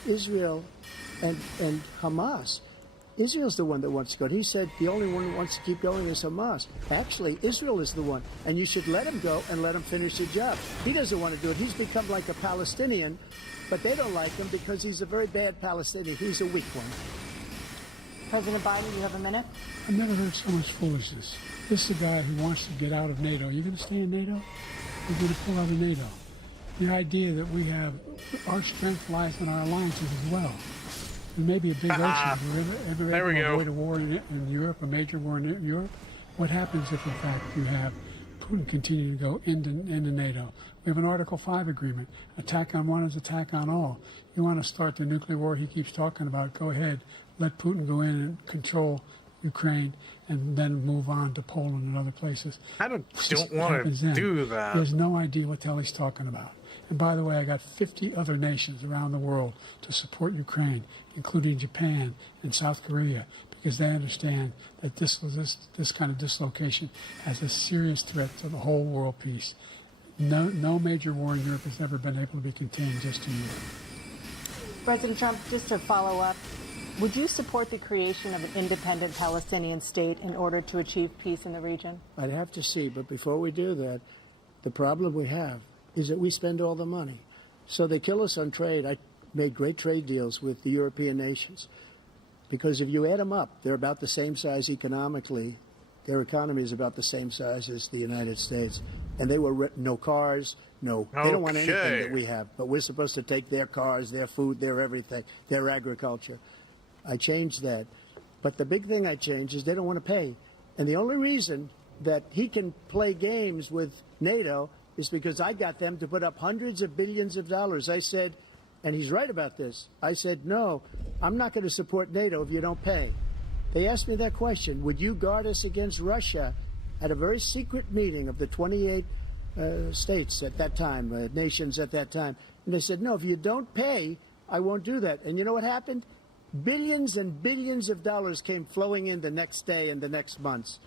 Israel and Hamas, Israel's the one that wants to go. He said the only one who wants to keep going is Hamas. Actually, Israel is the one, and you should let him go and let him finish the job. He doesn't want to do it. He's become like a Palestinian, but they don't like him because he's a very bad Palestinian. He's a weak one. President Biden, you have a minute. I've never heard so much foolishness. This is a guy who wants to get out of NATO. You're going to stay in NATO? You're going to pull out of NATO. The idea that we have, our strength lies in our alliances as well. There may be a big ocean. There we go. Avoid a war in Europe, a major war in Europe. What happens if, in fact, you have Putin continue to go into NATO? We have an Article 5 agreement. Attack on one is attack on all. You want to start the nuclear war he keeps talking about, go ahead. Let Putin go in and control Ukraine and then move on to Poland and other places. I don't want to do that. He has no idea what the hell he's talking about. And by the way, I got 50 other nations around the world to support Ukraine, including Japan and South Korea, because they understand that this kind of dislocation has a serious threat to the whole world peace. No major war in Europe has ever been able to be contained just in Europe. President Trump, just to follow up, would you support the creation of an independent Palestinian state in order to achieve peace in the region? I'd have to see, but before we do that, the problem we have is that we spend all the money. So they kill us on trade. I made great trade deals with the European nations because if you add them up, they're about the same size economically. Their economy is about the same size as the United States. And they were no cars, they don't want anything that we have. But we're supposed to take their cars, their food, their everything, their agriculture. I changed that. But the big thing I changed is they don't want to pay. And the only reason that he can play games with NATO is because I got them to put up hundreds of billions of dollars. I said, and he's right about this. I said, no, I'm not going to support NATO if you don't pay. They asked me that question. Would you guard us against Russia at a very secret meeting of the 28 states at that time, nations at that time? And they said, no, if you don't pay, I won't do that. And you know what happened? Billions and billions of dollars came flowing in the next day and the next months.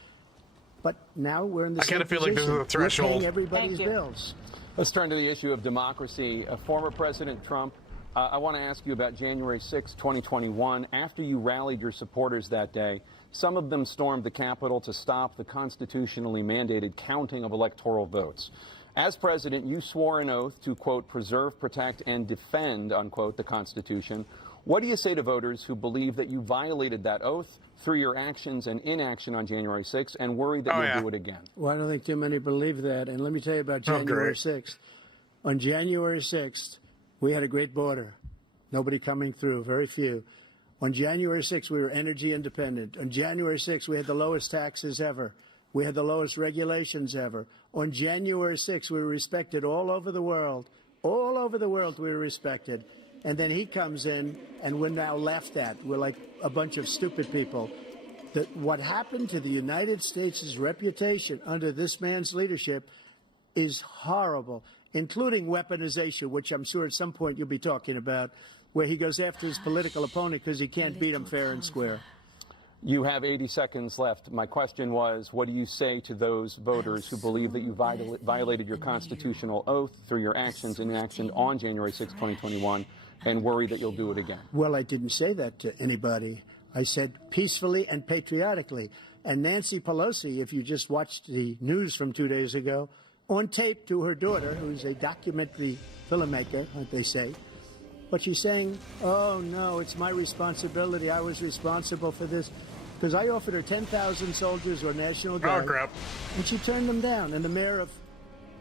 But now we're in the same position. I kind of feel like this is a threshold. We're paying everybody's bills. Let's turn to the issue of democracy. Former President Trump, I want to ask you about January 6, 2021. After you rallied your supporters that day, some of them stormed the Capitol to stop the constitutionally mandated counting of electoral votes. As president, you swore an oath to, quote, preserve, protect, and defend, unquote, the Constitution. What do you say to voters who believe that you violated that oath through your actions and inaction on January 6th and worry that you'll do it again? Well, I don't think too many believe that. And let me tell you about January 6th. On January 6th, we had a great border. Nobody coming through, very few. On January 6th, we were energy independent. On January 6th, we had the lowest taxes ever. We had the lowest regulations ever. On January 6th, we were respected all over the world. All over the world, we were respected. And then he comes in, and we're now laughed at. We're like a bunch of stupid people. That what happened to the United States' reputation under this man's leadership is horrible, including weaponization, which I'm sure at some point you'll be talking about, where he goes after his political opponent because he can't beat him fair and square. You have 80 seconds left. My question was, what do you say to those voters who believe that you violated your constitutional oath through your actions and inaction on January 6, 2021, and worry that you'll do it again? Well, I didn't say that to anybody. I said peacefully and patriotically. And Nancy Pelosi, if you just watched the news from 2 days ago, on tape to her daughter, who's a documentary filmmaker, like they say, but she's saying, oh, no, it's my responsibility. I was responsible for this. Because I offered her 10,000 soldiers or National Guard. Oh, crap. And she turned them down. And the mayor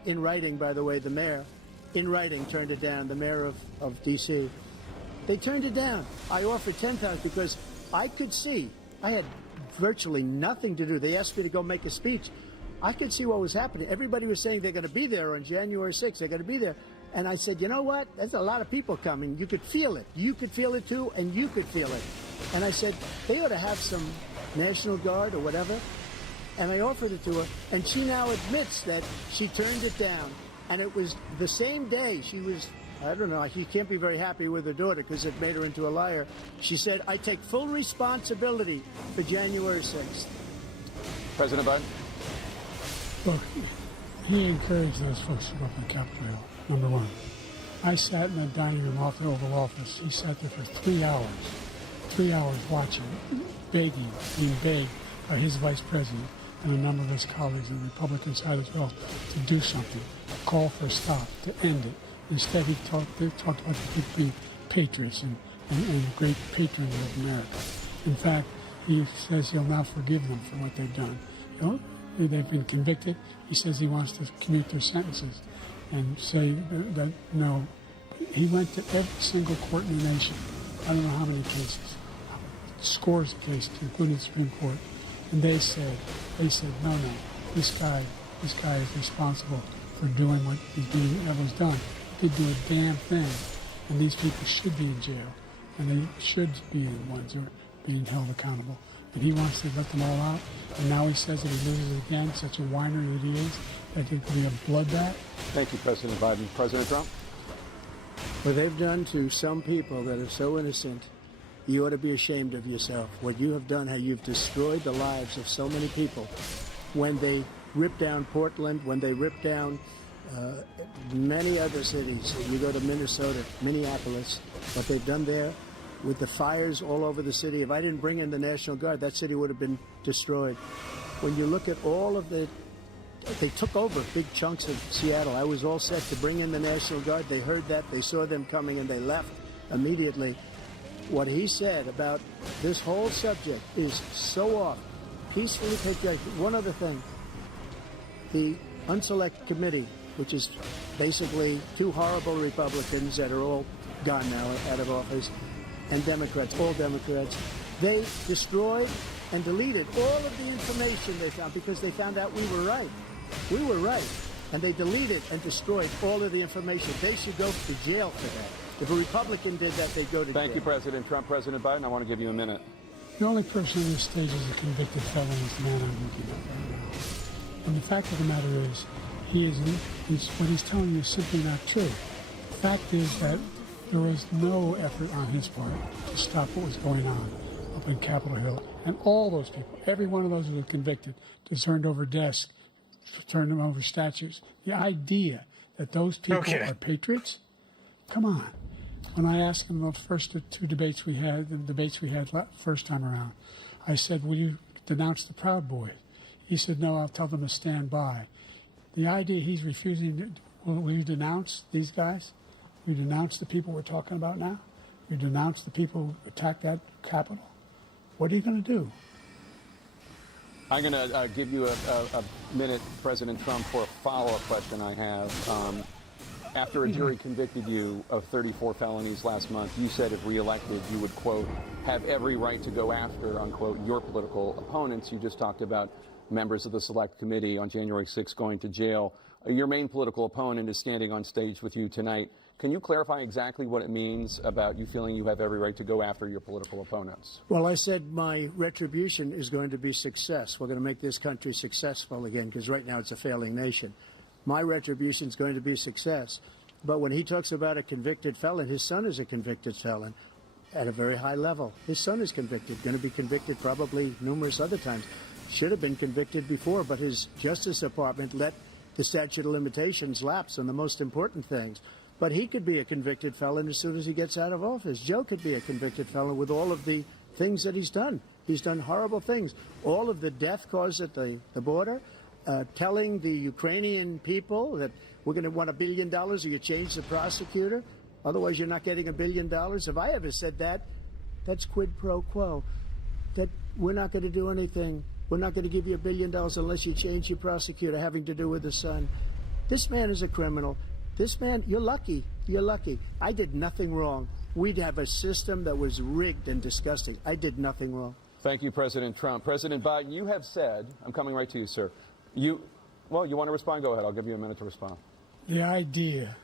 in writing, by the way, the mayor, in writing, turned it down, the mayor of D.C. They turned it down. I offered 10,000 because I could see. I had virtually nothing to do. They asked me to go make a speech. I could see what was happening. Everybody was saying they're going to be there on January 6th. They're going to be there. And I said, you know what? There's a lot of people coming. You could feel it. You could feel it, too, and you could feel it. And I said, they ought to have some National Guard or whatever. And I offered it to her. And she now admits that she turned it down. And it was the same day she was, I don't know, she can't be very happy with her daughter because it made her into a liar. She said, I take full responsibility for January 6th. President Biden? Look, he encouraged those folks to go up on Capitol Hill, number one. I sat in that dining room off the Oval Office. He sat there for 3 hours watching, begging, being begged by his vice president and a number of his colleagues on the Republican side as well to do something, call for a stop, to end it. Instead, he talked about the people being patriots and great patrons of America. In fact, he says he'll now forgive them for what they've done. You know, they've been convicted. He says he wants to commute their sentences and say that no. He went to every single court in the nation. I don't know how many cases, scores of cases, including the Supreme Court. And they said, no, this guy is responsible for doing what was done. He did do a damn thing, and these people should be in jail, and they should be the ones who are being held accountable. And he wants to let them all out, and now he says that he loses again, such a whiner that he is, that it could be a bloodbath. Thank you, President Biden. President Trump? What they've done to some people that are so innocent, you ought to be ashamed of yourself. What you have done, how you've destroyed the lives of so many people. When they ripped down Portland, when they ripped down many other cities. You go to Minnesota, Minneapolis, what they've done there with the fires all over the city. If I didn't bring in the National Guard, that city would have been destroyed. When you look at all of they took over big chunks of Seattle. I was all set to bring in the National Guard. They heard that, they saw them coming, and they left immediately. What he said about this whole subject is so off. Peacefully patriotic. One other thing. The Unselect Committee, which is basically two horrible Republicans that are all gone now out of office, and Democrats, all Democrats, they destroyed and deleted all of the information they found because they found out we were right. We were right. And they deleted and destroyed all of the information. They should go to jail for that. If a Republican did that, they'd go to jail. Thank you, President Trump. President Biden, I want to give you a minute. The only person on this stage is a convicted felon is the man I'm looking at right now. And the fact of the matter is, what he's telling you is simply not true. The fact is that there was no effort on his part to stop what was going on up in Capitol Hill. And all those people, every one of those who were convicted, turned over desks, turned them over statues. The idea that those people are patriots? Come on. When I asked him the first two debates we had, first time around, I said, will you denounce the Proud Boys? He said, no, I'll tell them to stand by. The idea he's refusing, will you denounce these guys? Will you denounce the people we're talking about now? Will you denounce the people who attacked that Capitol? What are you going to do? I'm going to give you a minute, President Trump, for a follow-up question I have. After a jury convicted you of 34 felonies last month, you said if reelected, you would, quote, have every right to go after, unquote, your political opponents. You just talked about members of the Select Committee on January 6th going to jail. Your main political opponent is standing on stage with you tonight. Can you clarify exactly what it means about you feeling you have every right to go after your political opponents? Well, I said my retribution is going to be success. We're going to make this country successful again, because right now it's a failing nation. My retribution is going to be success. But when he talks about a convicted felon, his son is a convicted felon at a very high level. His son is convicted, going to be convicted probably numerous other times. Should have been convicted before, but his Justice Department let the statute of limitations lapse on the most important things. But he could be a convicted felon as soon as he gets out of office. Joe could be a convicted felon with all of the things that he's done. He's done horrible things. All of the death caused at the border, telling the Ukrainian people that we're going to want $1 billion or you change the prosecutor. Otherwise, you're not getting $1 billion. If I ever said that, that's quid pro quo. That we're not going to do anything. We're not going to give you $1 billion unless you change your prosecutor having to do with the son. This man is a criminal. This man, you're lucky. You're lucky. I did nothing wrong. We'd have a system that was rigged and disgusting. I did nothing wrong. Thank you, President Trump. President Biden, you have said, I'm coming right to you, sir. Well, you want to respond? Go ahead. I'll give you a minute to respond. The idea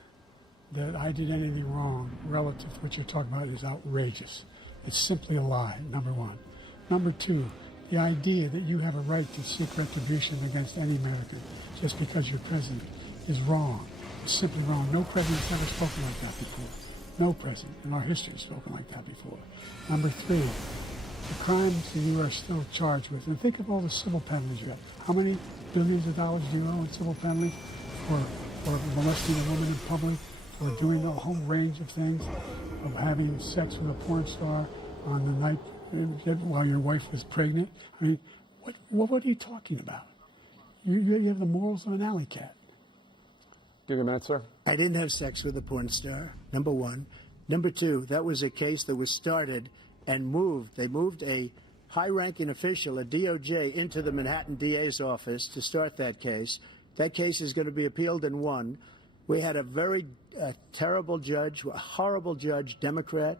that I did anything wrong relative to what you're talking about is outrageous. It's simply a lie, number one. Number two, the idea that you have a right to seek retribution against any American just because you're president is wrong. It's simply wrong. No president's ever spoken like that before. No president in our history has spoken like that before. Number three, the crimes that you are still charged with. And think of all the civil penalties you have. How many billions of dollars do you owe in civil penalties for molesting a woman in public, for doing a whole range of things, of having sex with a porn star on the night while your wife was pregnant? I mean, what are you talking about? You have the morals of an alley cat. Give you a minute, sir. I didn't have sex with a porn star, number one. Number two, that was a case that was started and moved. They moved a high-ranking official, a DOJ, into the Manhattan DA's office to start that case. That case is going to be appealed and won. We had a very terrible judge, a horrible judge, Democrat.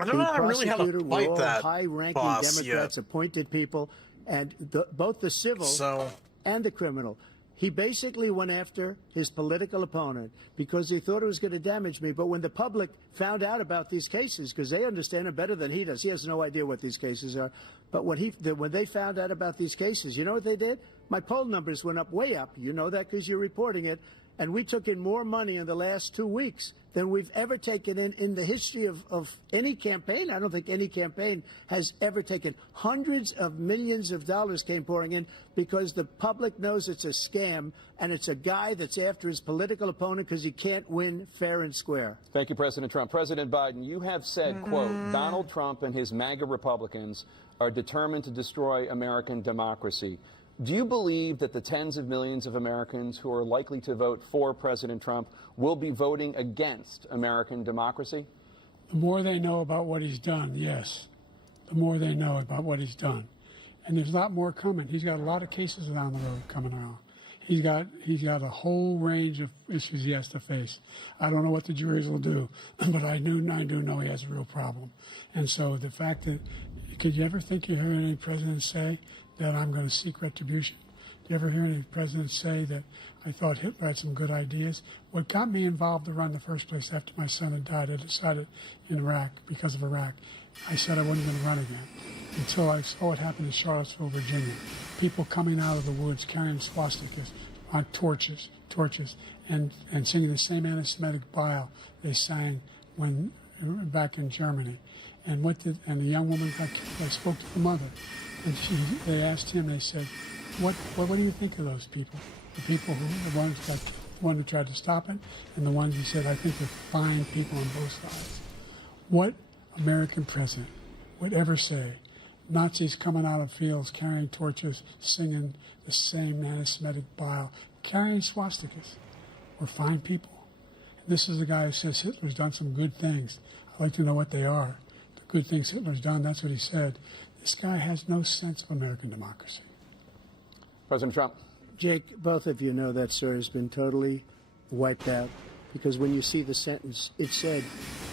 I don't know really how to were fight all that high-ranking boss Democrats, yet. appointed people, and both the civil and the criminal. He basically went after his political opponent because he thought it was going to damage me. But when the public found out about these cases, because they understand it better than he does, he has no idea what these cases are. But when they found out about these cases, you know what they did? My poll numbers went up, way up. You know that because you're reporting it. And we took in more money in the last 2 weeks than we've ever taken in the history of any campaign. I don't think any campaign has ever taken. Hundreds of millions of dollars came pouring in because the public knows it's a scam, and it's a guy that's after his political opponent because he can't win fair and square. Thank you, President Trump. President Biden, you have said, quote, Donald Trump and his MAGA Republicans are determined to destroy American democracy. Do you believe that the tens of millions of Americans who are likely to vote for President Trump will be voting against American democracy? The more they know about what he's done, yes. The more they know about what he's done. And there's a lot more coming. He's got a lot of cases down the road coming around. He's got a whole range of issues he has to face. I don't know what the juries will do, but I do know he has a real problem. And so the fact that, could you ever think you heard any president say that I'm going to seek retribution? you ever hear any presidents say that I thought Hitler had some good ideas? What got me involved to run in the first place after my son had died, I decided in Iraq, because of Iraq, I said I wasn't going to run again until I saw what happened in Charlottesville, Virginia. People coming out of the woods carrying swastikas on torches, and singing the same anti-Semitic bile they sang when back in Germany. And the young woman got killed. I spoke to the mother, and they asked him. They said, "What do you think of those people? The people the ones got killed, the one who tried to stop it, and the ones he said, I think they're fine people on both sides." What American president would ever say Nazis coming out of fields carrying torches, singing the same anti-Semitic bile, carrying swastikas were fine people? And this is a guy who says Hitler's done some good things. I'd like to know what they are. The good things Hitler's done, that's what he said. This guy has no sense of American democracy. President Trump. Jake, both of you know that story has been totally wiped out, because when you see the sentence, it said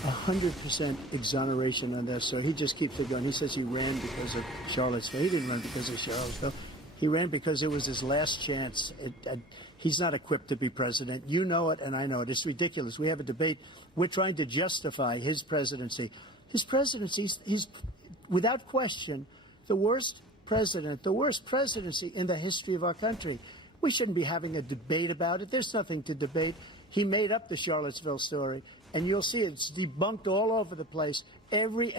100% exoneration on that story. He just keeps it going. He says he ran because of Charlottesville. He didn't run because of Charlottesville. He ran because it was his last chance. He's not equipped to be president. You know it, and I know it. It's ridiculous. We have a debate. We're trying to justify his presidency. His presidency, he's without question the worst president, the worst presidency in the history of our country. We shouldn't be having a debate about it. There's nothing to debate. He made up the Charlottesville story, and you'll see it's debunked all over the place. Every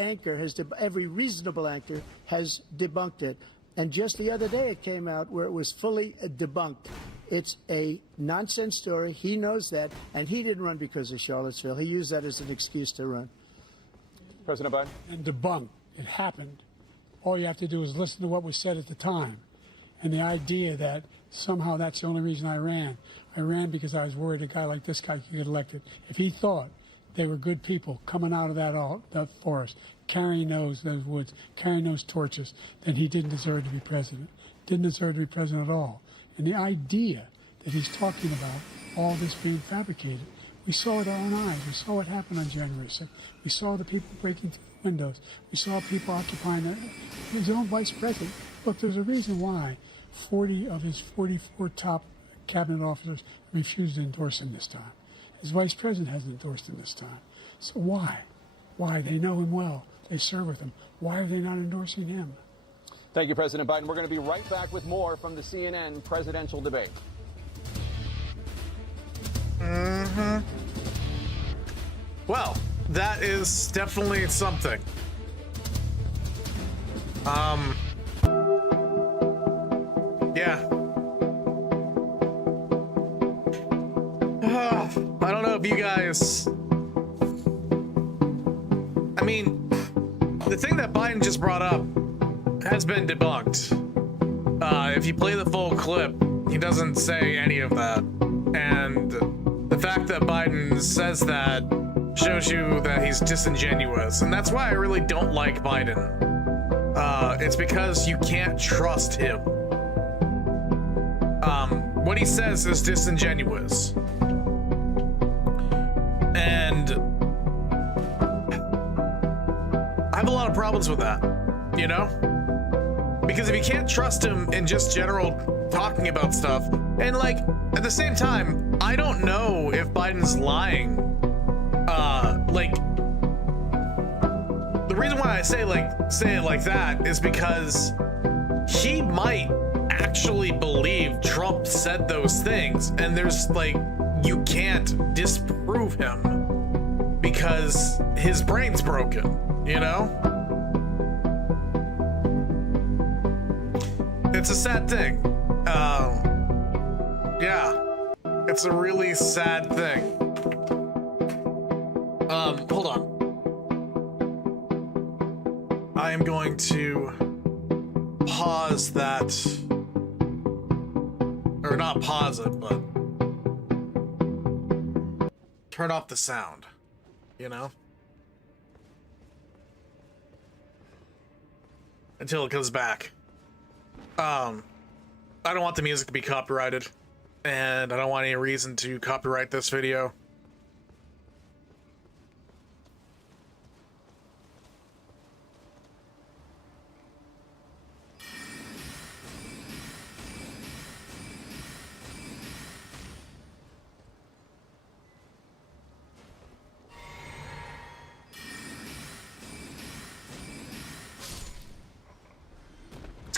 reasonable anchor has debunked it. And just the other day it came out where it was fully debunked. It's a nonsense story. He knows that, and he didn't run because of Charlottesville. He used that as an excuse to run. President Biden. And debunked. It happened. All you have to do is listen to what was said at the time. And the idea that somehow that's the only reason I ran. I ran because I was worried a guy like this guy could get elected. If he thought they were good people coming out of that forest, carrying those woods, carrying those torches, then he didn't deserve to be president. Didn't deserve to be president at all. And the idea that he's talking about all this being fabricated, we saw with our own eyes. We saw what happened on January 6th. We saw the people breaking through the windows. We saw people occupying his own vice president. Look, there's a reason why 40 of his 44 top cabinet officers refused to endorse him this time. His vice president hasn't endorsed him this time. So why? Why? They know him well. They serve with him. Why are they not endorsing him? Thank you, President Biden. We're going to be right back with more from the CNN presidential debate. Well, that is definitely something. Yeah. I don't know if you guys... I mean, the thing that Biden just brought up has been debunked. If you play the full clip, he doesn't say any of that. And the fact that Biden says that shows you that he's disingenuous. And that's why I really don't like Biden. It's because you can't trust him. What he says is disingenuous. And I have a lot of problems with that, you know? Because if you can't trust him in just general talking about stuff, and like, at the same time, I don't know if Biden's lying. Like, the reason why I say it like that is because he might actually believe Trump said those things, and there's like, you can't disprove him because his brain's broken, you know? It's a sad thing. Yeah, it's a really sad thing. Hold on. I am going to pause that, or not pause it, but turn off the sound, you know? Until it comes back. I don't want the music to be copyrighted, and I don't want any reason to copyright this video.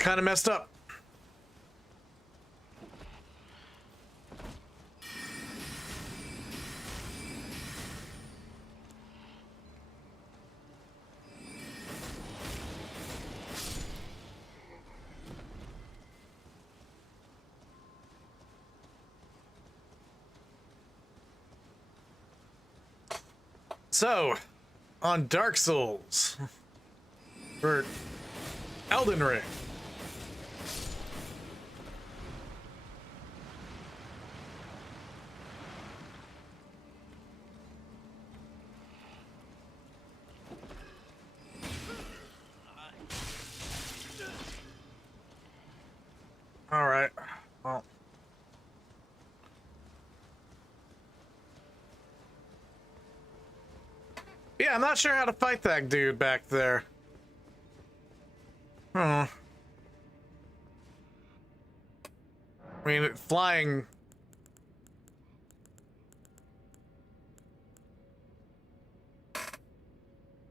kind of messed up. So, on Dark Souls, for Elden Ring. All right. Well. Yeah, I'm not sure how to fight that dude back there. I mean, flying.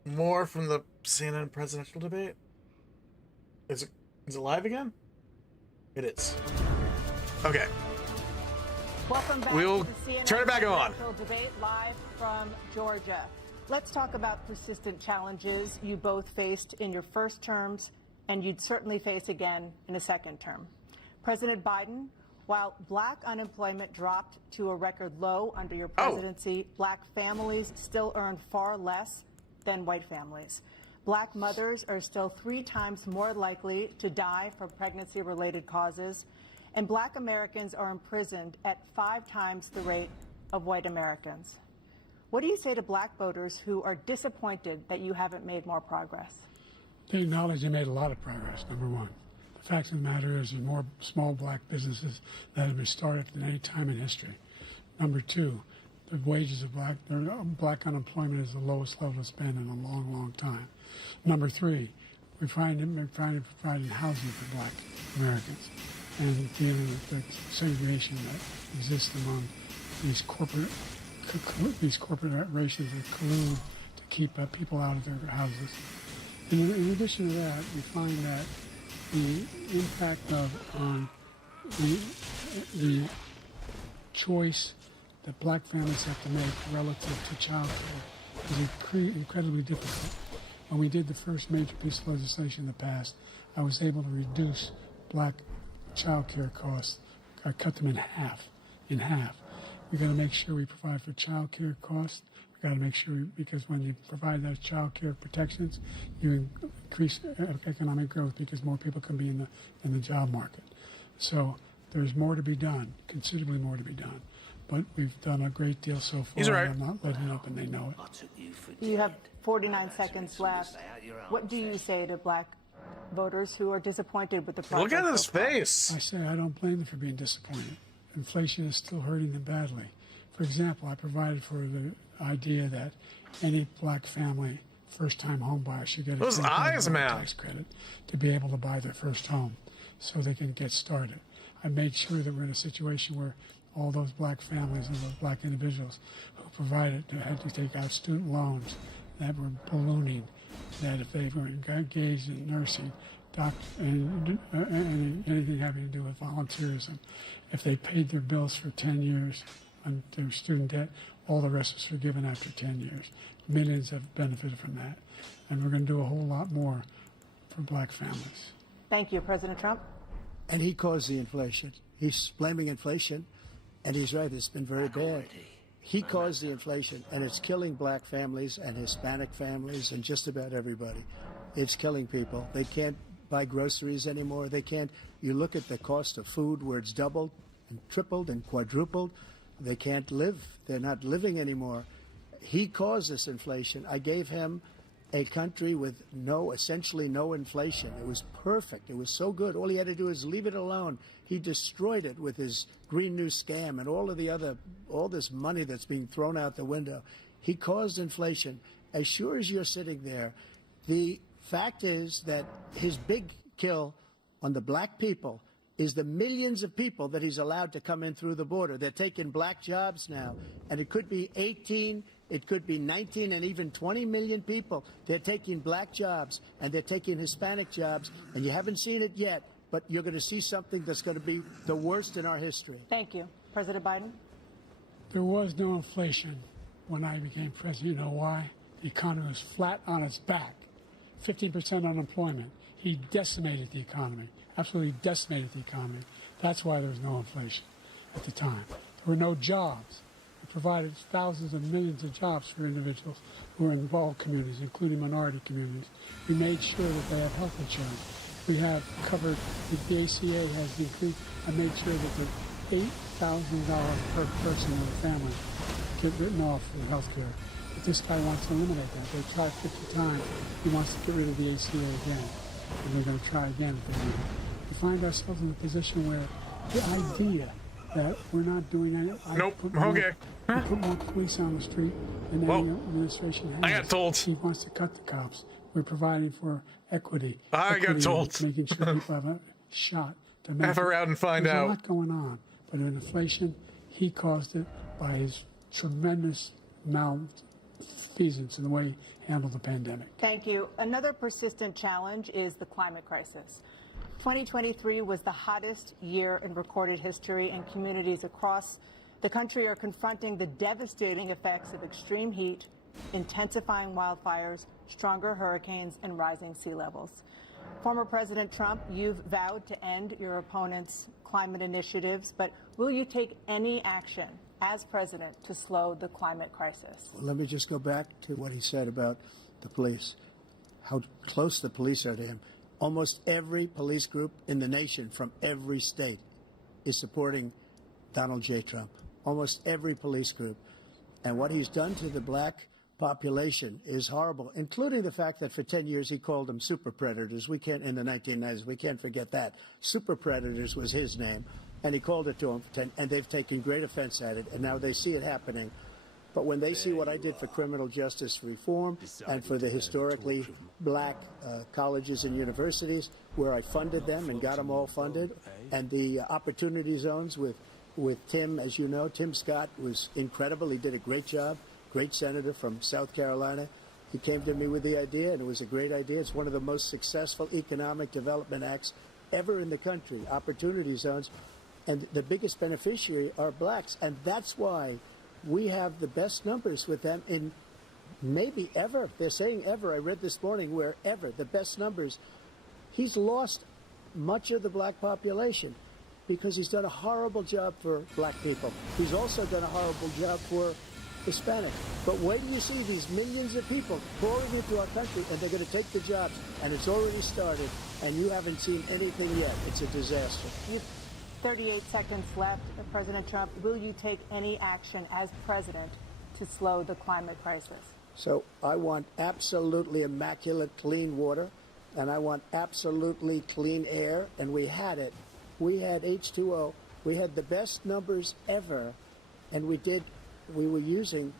More from the CNN presidential debate? Is it live again? It is. Okay. Welcome back We'll to the CNN turn it back on. presidential debate live from Georgia. Let's talk about persistent challenges you both faced in your first terms and you'd certainly face again in a second term. President Biden, while black unemployment dropped to a record low under your presidency, black families still earn far less than white families. Black mothers are still 3 times more likely to die from pregnancy-related causes, and black Americans are imprisoned at 5 times the rate of white Americans. What do you say to black voters who are disappointed that you haven't made more progress? They acknowledge they made a lot of progress, number one. The fact of the matter is there's more small black businesses that have been started than any time in history. Number two, the wages of black unemployment is the lowest level it's been in a long, long time. Number three, we're trying to provide housing for black Americans and dealing with the segregation that exists among these corporations that collude to keep people out of their houses. In addition to that, we find that the impact on the choice that black families have to make relative to child care is incredibly difficult. When we did the first major piece of legislation in the past, I was able to reduce black child care costs. I cut them in half. We've got to make sure we provide for child care costs. We've got to make sure, because when you provide those child care protections, you increase economic growth because more people can be in the job market. So there's more to be done, considerably more to be done. But we've done a great deal so far. He's right. I'm not letting up, and they know it. You have 49 seconds left. What do you say to black voters who are disappointed with the progress? Look at his so far? face. I say I don't blame them for being disappointed. Inflation is still hurting them badly. For example, I provided for the idea that any black family, first-time home buyer, should get a Those eyes, man. tax credit to be able to buy their first home so they can get started. I made sure that we're in a situation where all those black families and those black individuals who provided had to take out student loans that were ballooning, that if they were engaged in nursing, and anything having to do with volunteerism, if they paid their bills for 10 years on their student debt, all the rest was forgiven after 10 years. Millions have benefited from that. And we're going to do a whole lot more for black families. Thank you, President Trump. And he caused the inflation. He's blaming inflation, and he's right, it's been very bad. He caused the inflation, and it's killing black families and Hispanic families and just about everybody. It's killing people. They can't buy groceries anymore. They can't. You look at the cost of food where it's doubled and tripled and quadrupled. They can't live. They're not living anymore. He caused this inflation. I gave him a country with essentially no inflation. It was perfect. It was so good. All he had to do is leave it alone. He destroyed it with his Green New Scam and all this money that's being thrown out the window. He caused inflation. As sure as you're sitting there, the fact is that his big kill on the black people is the millions of people that he's allowed to come in through the border. They're taking black jobs now, and it could be 18 It could be 19 and even 20 million people. They're taking black jobs and they're taking Hispanic jobs, and you haven't seen it yet, but you're going to see something that's going to be the worst in our history. Thank you. President Biden? There was no inflation when I became president. You know why? The economy was flat on its back. 15% unemployment. He decimated the economy, absolutely decimated the economy. That's why there was no inflation at the time. There were no jobs. We provided thousands of millions of jobs for individuals who were in all communities, including minority communities. We made sure that they had health insurance. We have covered, the ACA has increased, and made sure that the $8,000 per person in the family get written off for health care. But this guy wants to eliminate that. They tried 50 times. He wants to get rid of the ACA again. And we're going to try again if they need it. We find ourselves in a position where the idea that we're not doing anything. Nope. Okay. We put more police on the street than any administration has. I got told. He wants to cut the cops. We're providing for equity. I got told. Making sure people have a shot. To make F around and find There's out. a lot going on. But in inflation, he caused it by his tremendous malfeasance in the way he handled the pandemic. Thank you. Another persistent challenge is the climate crisis. 2023 was the hottest year in recorded history, and communities across the country are confronting the devastating effects of extreme heat, intensifying wildfires, stronger hurricanes, and rising sea levels. Former President Trump, you've vowed to end your opponent's climate initiatives, but will you take any action as president to slow the climate crisis? Well, let me just go back to what he said about the police, how close the police are to him. Almost every police group in the nation from every state is supporting Donald J. Trump. Almost every police group. And what he's done to the black population is horrible, including the fact that for 10 years he called them super predators. We can't, in the 1990s, we can't forget that. Super predators was his name, and he called it to them for 10, and they've taken great offense at it, and now they see it happening. But when they see what I did for criminal justice reform and for the historically black colleges and universities, where I funded them and got them all funded, and the opportunity zones with Tim, as you know, Tim Scott was incredible. He did a great job, great senator from South Carolina. He came to me with the idea, and it was a great idea. It's one of the most successful economic development acts ever in the country, opportunity zones. And the biggest beneficiary are blacks, and that's why we have the best numbers with them in maybe ever. They're saying ever. I read this morning where ever, the best numbers. He's lost much of the black population because he's done a horrible job for black people. He's also done a horrible job for Hispanic. But wait till you see these millions of people pouring into our country, and they're going to take the jobs, and it's already started, and you haven't seen anything yet. It's a disaster. 38 seconds left. President Trump, will you take any action as president to slow the climate crisis? So I want absolutely immaculate clean water, and I want absolutely clean air, and we had it. We had H2O. We had the best numbers ever, and we were using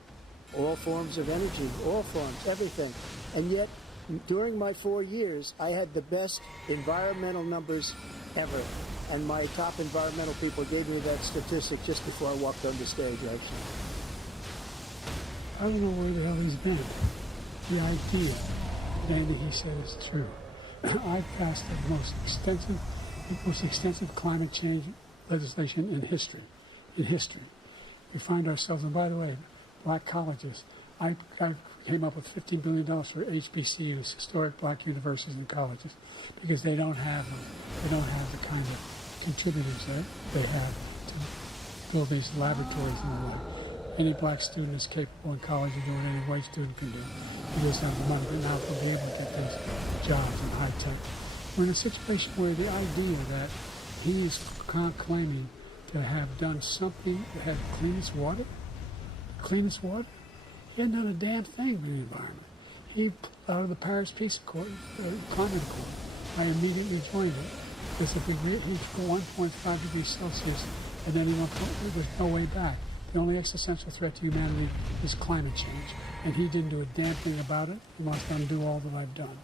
all forms of energy, all forms, everything. And yet, during my 4 years, I had the best environmental numbers ever. And my top environmental people gave me that statistic just before I walked on the stage, actually. I don't know where the hell he's been. The idea that anything he said is true. I passed the most extensive climate change legislation in history. We find ourselves, and by the way, black colleges. I came up with $15 billion for HBCUs, historic black universities and colleges, because they don't have the kind of contributors that they have to build these laboratories and the like. Any black student is capable in college of doing what any white student can do. He doesn't have the money, but now they'll be able to get these jobs in high tech. We're in a situation where the idea that he is claiming to have done something that had the cleanest water, he hadn't done a damn thing for the environment. He, out of the Paris Peace Accord, Climate Accord, I immediately joined it. Because if we reach 1.5 degrees Celsius at any one point, there's no way back. The only existential threat to humanity is climate change. And he didn't do a damn thing about it. He wants to undo all that I've done.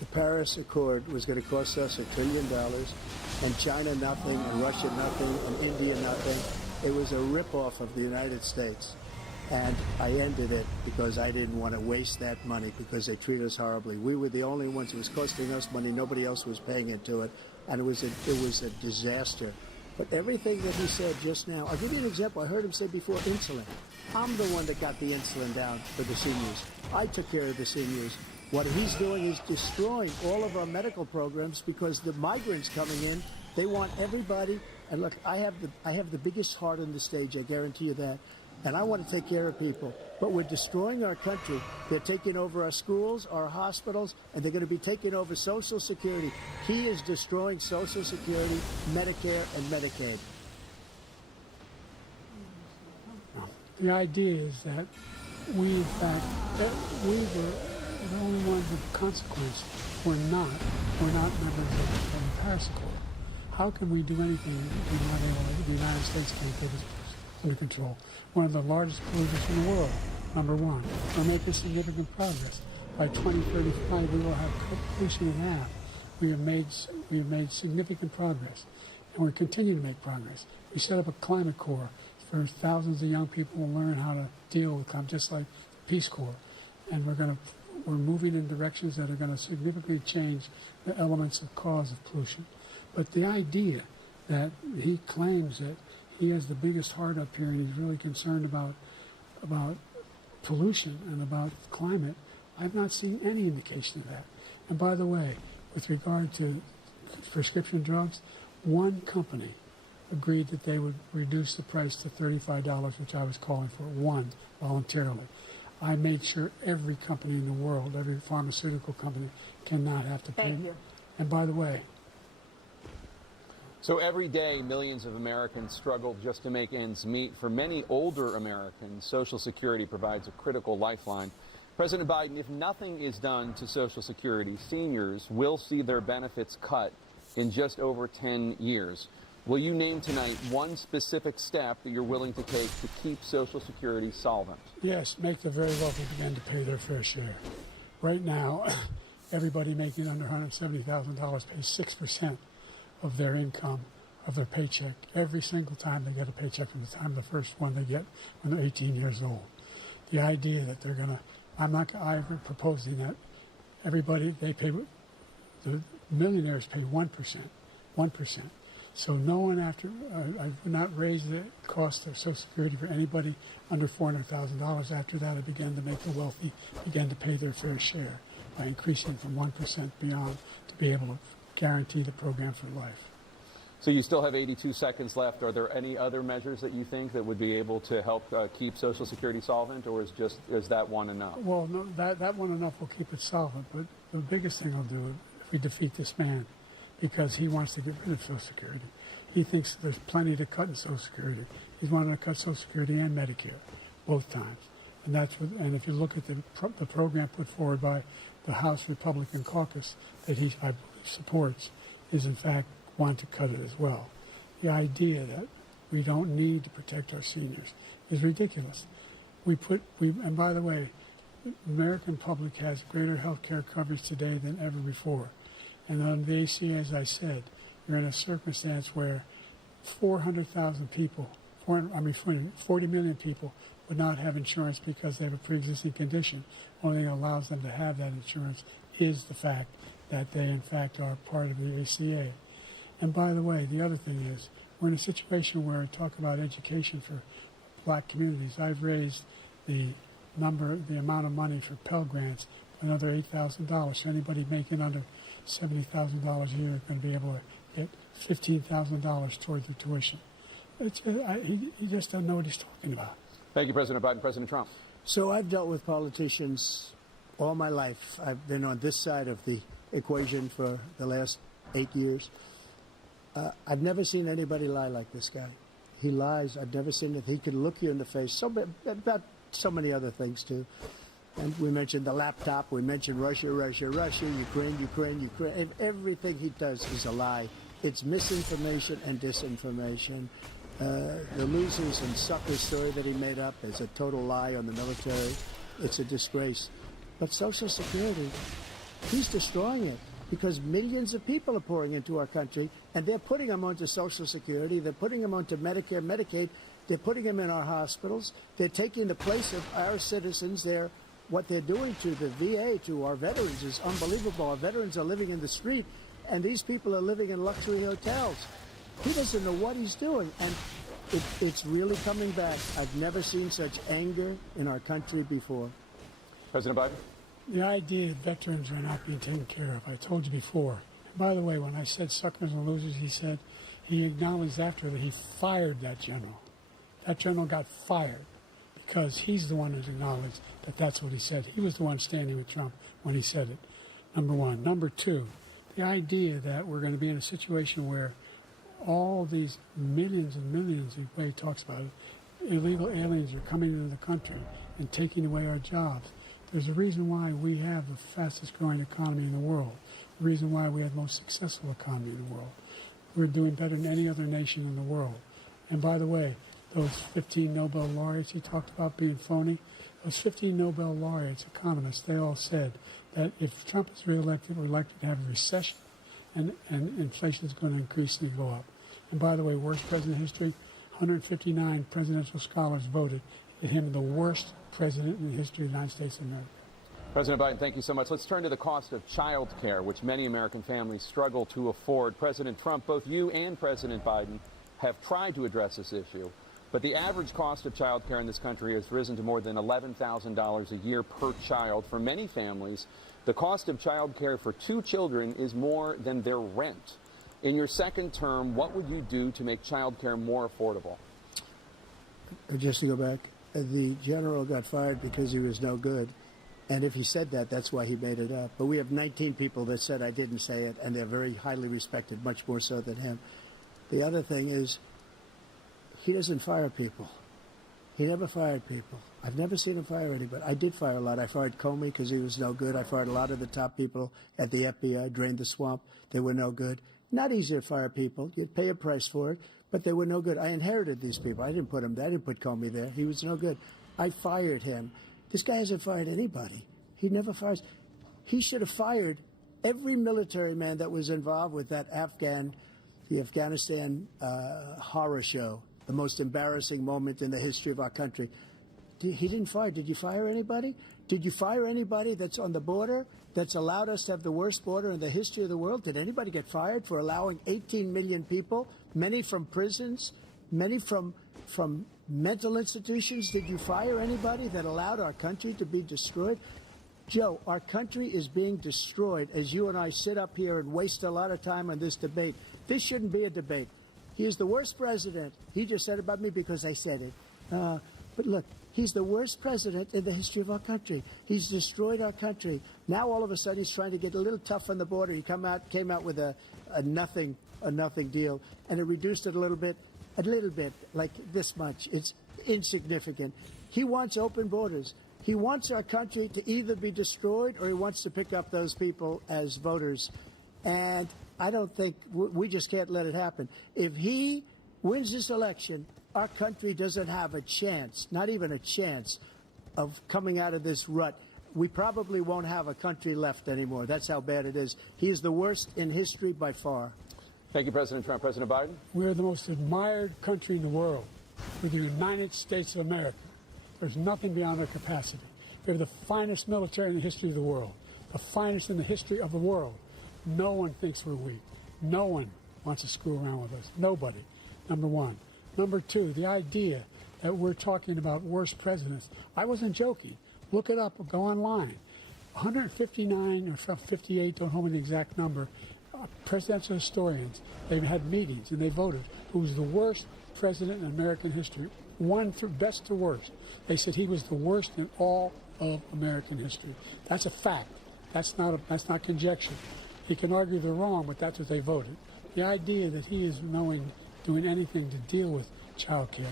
The Paris Accord was going to cost us $1 trillion, and China nothing, and Russia nothing, and India nothing. It was a ripoff of the United States. And I ended it because I didn't want to waste that money because they treat us horribly. We were the only ones. It was costing us money. Nobody else was paying into it. And it was a disaster. But everything that he said just now, I'll give you an example. I heard him say before insulin. I'm the one that got the insulin down for the seniors. I took care of the seniors. What he's doing is destroying all of our medical programs because the migrants coming in, they want everybody. And look, I have the biggest heart on the stage, I guarantee you that. And I want to take care of people. But we're destroying our country. They're taking over our schools, our hospitals, and they're going to be taking over Social Security. He is destroying Social Security, Medicare, and Medicaid. The idea is that we, in fact, we were the only ones of consequence. We're not members of the Paris Accord. How can we do anything if we're not able, the United States can't get us under control? One of the largest polluters in the world, number one. We're making significant progress. By 2035, we will have pollution in half. We have made significant progress, and we continue to make progress. We set up a climate corps for thousands of young people to learn how to deal with climate, just like the Peace Corps. And we're moving in directions that are going to significantly change the elements of cause of pollution. But the idea that he claims that he has the biggest heart up here and he's really concerned about pollution and about climate, I've not seen any indication of that. And by the way, with regard to prescription drugs, one company agreed that they would reduce the price to $35, which I was calling for, one, voluntarily. I made sure every company in the world, every pharmaceutical company, cannot have to pay. Thank you. And by the way, so every day, millions of Americans struggle just to make ends meet. For many older Americans, Social Security provides a critical lifeline. President Biden, if nothing is done to Social Security, seniors will see their benefits cut in just over 10 years. Will you name tonight one specific step that you're willing to take to keep Social Security solvent? yes, make the very wealthy begin to pay their fair share. Right now, everybody making under $170,000 pays 6% of their income, of their paycheck, every single time they get a paycheck from the time the first one they get when they're 18 years old. The idea that they're going to, I'm proposing that everybody, the millionaires pay 1%. So no one I would not raise the cost of Social Security for anybody under $400,000. After that, I began to make the wealthy begin to pay their fair share by increasing from 1% beyond to be able to guarantee the program for life. So you still have 82 seconds left. Are there any other measures that you think that would be able to help keep Social Security solvent, or is that one enough? Well, no, that one enough will keep it solvent, but the biggest thing I'll do if we defeat this man, because he wants to get rid of Social Security. He thinks there's plenty to cut in Social Security. He's wanting to cut Social Security and Medicare, both times. And if you look at the program put forward by the House Republican caucus that I believe supports, is in fact want to cut it as well. The idea that we don't need to protect our seniors is ridiculous. And by the way, the American public has greater health care coverage today than ever before. And on the ACA, as I said, you're in a circumstance where 400,000 people, 40 million people would not have insurance because they have a pre-existing condition. Only thing that allows them to have that insurance is the fact that they, in fact, are part of the ACA. And by the way, the other thing is, we're in a situation where I talk about education for black communities. I've raised the amount of money for Pell Grants another $8,000. So anybody making under $70,000 a year is going to be able to get $15,000 towards the tuition. He just doesn't know what he's talking about. Thank you, President Biden. President Trump. So I've dealt with politicians all my life. I've been on this side of the equation for the last 8 years. I've never seen anybody lie like this guy. He lies. I've never seen it. He could look you in the face. About so many other things, too. And we mentioned the laptop. We mentioned Russia, Ukraine. Everything he does is a lie. It's misinformation and disinformation. The losers and suckers story that he made up is a total lie on the military. It's a disgrace. But Social Security, he's destroying it because millions of people are pouring into our country, and they're putting them onto Social Security. They're putting them onto Medicare, Medicaid, They're putting them in our hospitals. They're taking the place of our citizens. What they're doing to the VA, to our veterans, is unbelievable. Our veterans are living in the street, and these people are living in luxury hotels. He doesn't know what he's doing, and it's really coming back. I've never seen such anger in our country before. President Biden? The idea that veterans are not being taken care of, I told you before. And by the way, when I said suckers and losers, he acknowledged after that he fired that general. That general got fired because he's the one who's acknowledged that that's what he said. He was the one standing with Trump when he said it, number one. Number two, the idea that we're going to be in a situation where all these millions and millions, the way he talks about it, illegal aliens are coming into the country and taking away our jobs. There's a reason why we have the fastest growing economy in the world, the reason why we have the most successful economy in the world. We're doing better than any other nation in the world. And by the way, those 15 Nobel laureates he talked about being phony, those 15 Nobel laureates, economists, they all said that if Trump is reelected, we're likely to have a recession and inflation is going to increasingly go up. And by the way, worst president in history, 159 presidential scholars voted him the worst president in the history of the United States of America. President Biden, thank you so much. Let's turn to the cost of child care, which many American families struggle to afford. President Trump, both you and President Biden have tried to address this issue, but the average cost of child care in this country has risen to more than $11,000 a year per child. For many families, the cost of child care for 2 children is more than their rent. In your second term, what would you do to make child care more affordable? Just to go back, the general got fired because he was no good. And if he said that, that's why he made it up. But we have 19 people that said I didn't say it, and they're very highly respected, much more so than him. The other thing is, he doesn't fire people. He never fired people. I've never seen him fire anybody. I did fire a lot. I fired Comey because he was no good. I fired a lot of the top people at the FBI, drained the swamp. They were no good. Not easy to fire people. You'd pay a price for it, but they were no good. I inherited these people. I didn't put him there. I didn't put Comey there. He was no good. I fired him. This guy hasn't fired anybody. He never fires. He should have fired every military man that was involved with that the Afghanistan horror show, the most embarrassing moment in the history of our country. He didn't fire. Did you fire anybody? Did you fire anybody that's on the border that's allowed us to have the worst border in the history of the world? Did anybody get fired for allowing 18 million people, many from prisons, many from mental institutions? Did you fire anybody that allowed our country to be destroyed? Joe, our country is being destroyed as you and I sit up here and waste a lot of time on this debate. This shouldn't be a debate. He is the worst president. He just said about me because I said it. But look, he's the worst president in the history of our country. He's destroyed our country. Now all of a sudden he's trying to get a little tough on the border. He came out with a nothing deal, and it reduced it a little bit, like this much. It's insignificant. He wants open borders. He wants our country to either be destroyed or he wants to pick up those people as voters. And I don't think we just can't let it happen. If he wins this election, our country doesn't have a chance, not even a chance, of coming out of this rut. We probably won't have a country left anymore. That's how bad it is. He is the worst in history by far. Thank you, President Trump. President Biden? We're the most admired country in the world. We're the United States of America. There's nothing beyond our capacity. We have the finest military in the history of the world, the finest in the history of the world. No one thinks we're weak. No one wants to screw around with us. Nobody, number one. Number two, the idea that we're talking about worst presidents. I wasn't joking. Look it up or go online. 159 or 58, don't hold me the exact number, presidential historians, they've had meetings and they voted who's the worst president in American history. One through best to worst. They said he was the worst in all of American history. That's a fact. That's not conjecture. He can argue they're wrong, but that's what they voted. The idea that he is doing anything to deal with child care,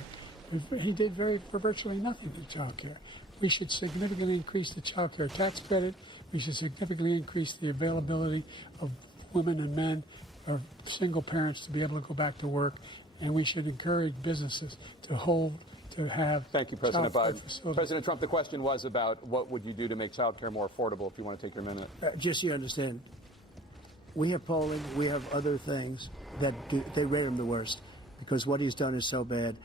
he did for virtually nothing with child care. We should significantly increase the child care tax credit. We should significantly increase the availability of women and men or single parents to be able to go back to work. And we should encourage businesses to have. Thank you, President Biden. President Trump, the question was about what would you do to make child care more affordable, if you want to take your minute. Just so you understand, we have polling, we have other things that they rate him the worst because what he's done is so bad.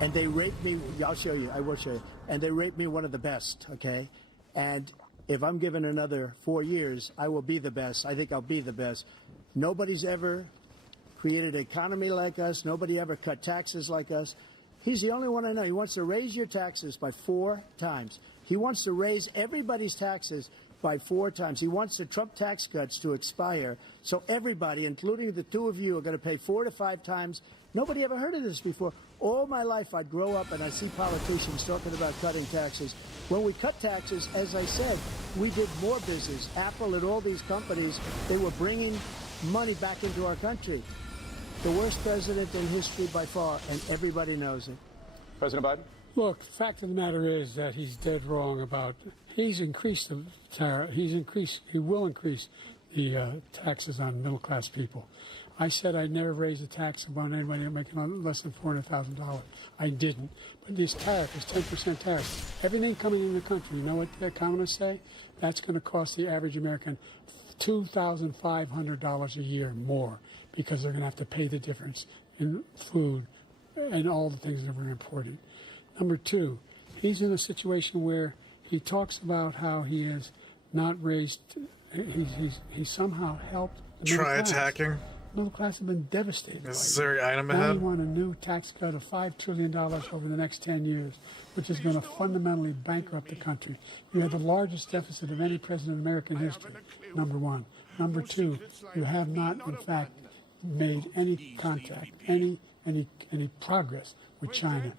and they rate me. I'll show you. I will show you. And they rate me one of the best. Okay, and if I'm given another 4 years, I will be the best. I think I'll be the best. Nobody's ever created an economy like us. Nobody ever cut taxes like us. He's the only one I know. He wants to raise your taxes by 4 times. He wants to raise everybody's taxes by 4 times. He wants the Trump tax cuts to expire, so everybody, including the two of you, are going to pay 4 to 5 times. Nobody ever heard of this before. All my life, I'd grow up and I'd see politicians talking about cutting taxes. When we cut taxes, as I said, we did more business. Apple and all these companies, they were bringing money back into our country. The worst president in history by far, and everybody knows it. President Biden? Look, the fact of the matter is that he's dead wrong about, he's increased the tariff, he will increase the taxes on middle-class people. I said I'd never raise a tax on anybody making less than $400,000. I didn't. But this tariff is 10% tariff. Everything coming in the country, you know what the economists say? That's going to cost the average American $2,500 a year more, because they're going to have to pay the difference in food and all the things that we're importing. Number two, he's in a situation where he talks about how he has not raised, he's somehow helped the middle Try class. attacking. Middle class have been devastated. Necessary item Now we ahead. want a new tax cut of $5 trillion over the next 10 years, which is going to fundamentally bankrupt the country. You have the largest deficit of any president in American history, number one. Number two, you have not, in fact, made any contact, any progress with China.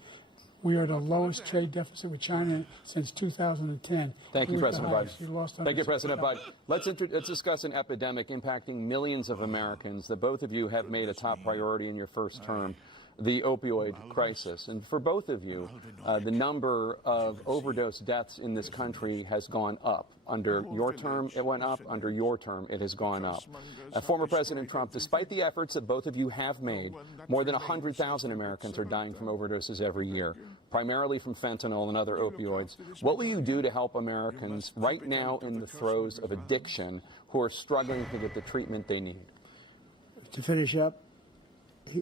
We are the lowest trade deficit with China since 2010. Thank you, President Biden. Biden. Thank you, President Biden. Let's discuss an epidemic impacting millions of Americans that both of you have made a top priority in your first term, the opioid crisis. And for both of you, the number of overdose deaths in this country has gone up. Under your term, it went up. Under your term, it has gone up. Former President Trump, despite the efforts that both of you have made, more than 100,000 Americans are dying from overdoses every year, primarily from fentanyl and other opioids. What will you do to help Americans right now in the throes of addiction who are struggling to get the treatment they need? To finish up,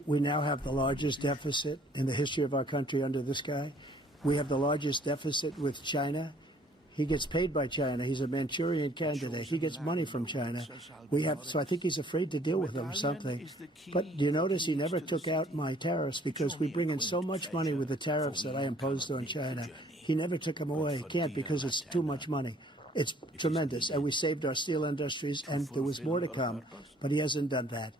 we now have the largest deficit in the history of our country under this guy. We have the largest deficit with China. He gets paid by China. He's a Manchurian candidate. He gets money from China. So I think he's afraid to deal with them or something. But do you notice he never took out my tariffs, because we bring in so much money with the tariffs that I imposed on China. He never took them away. He can't, because it's too much money. It's tremendous. And we saved our steel industries, and there was more to come. But he hasn't done that.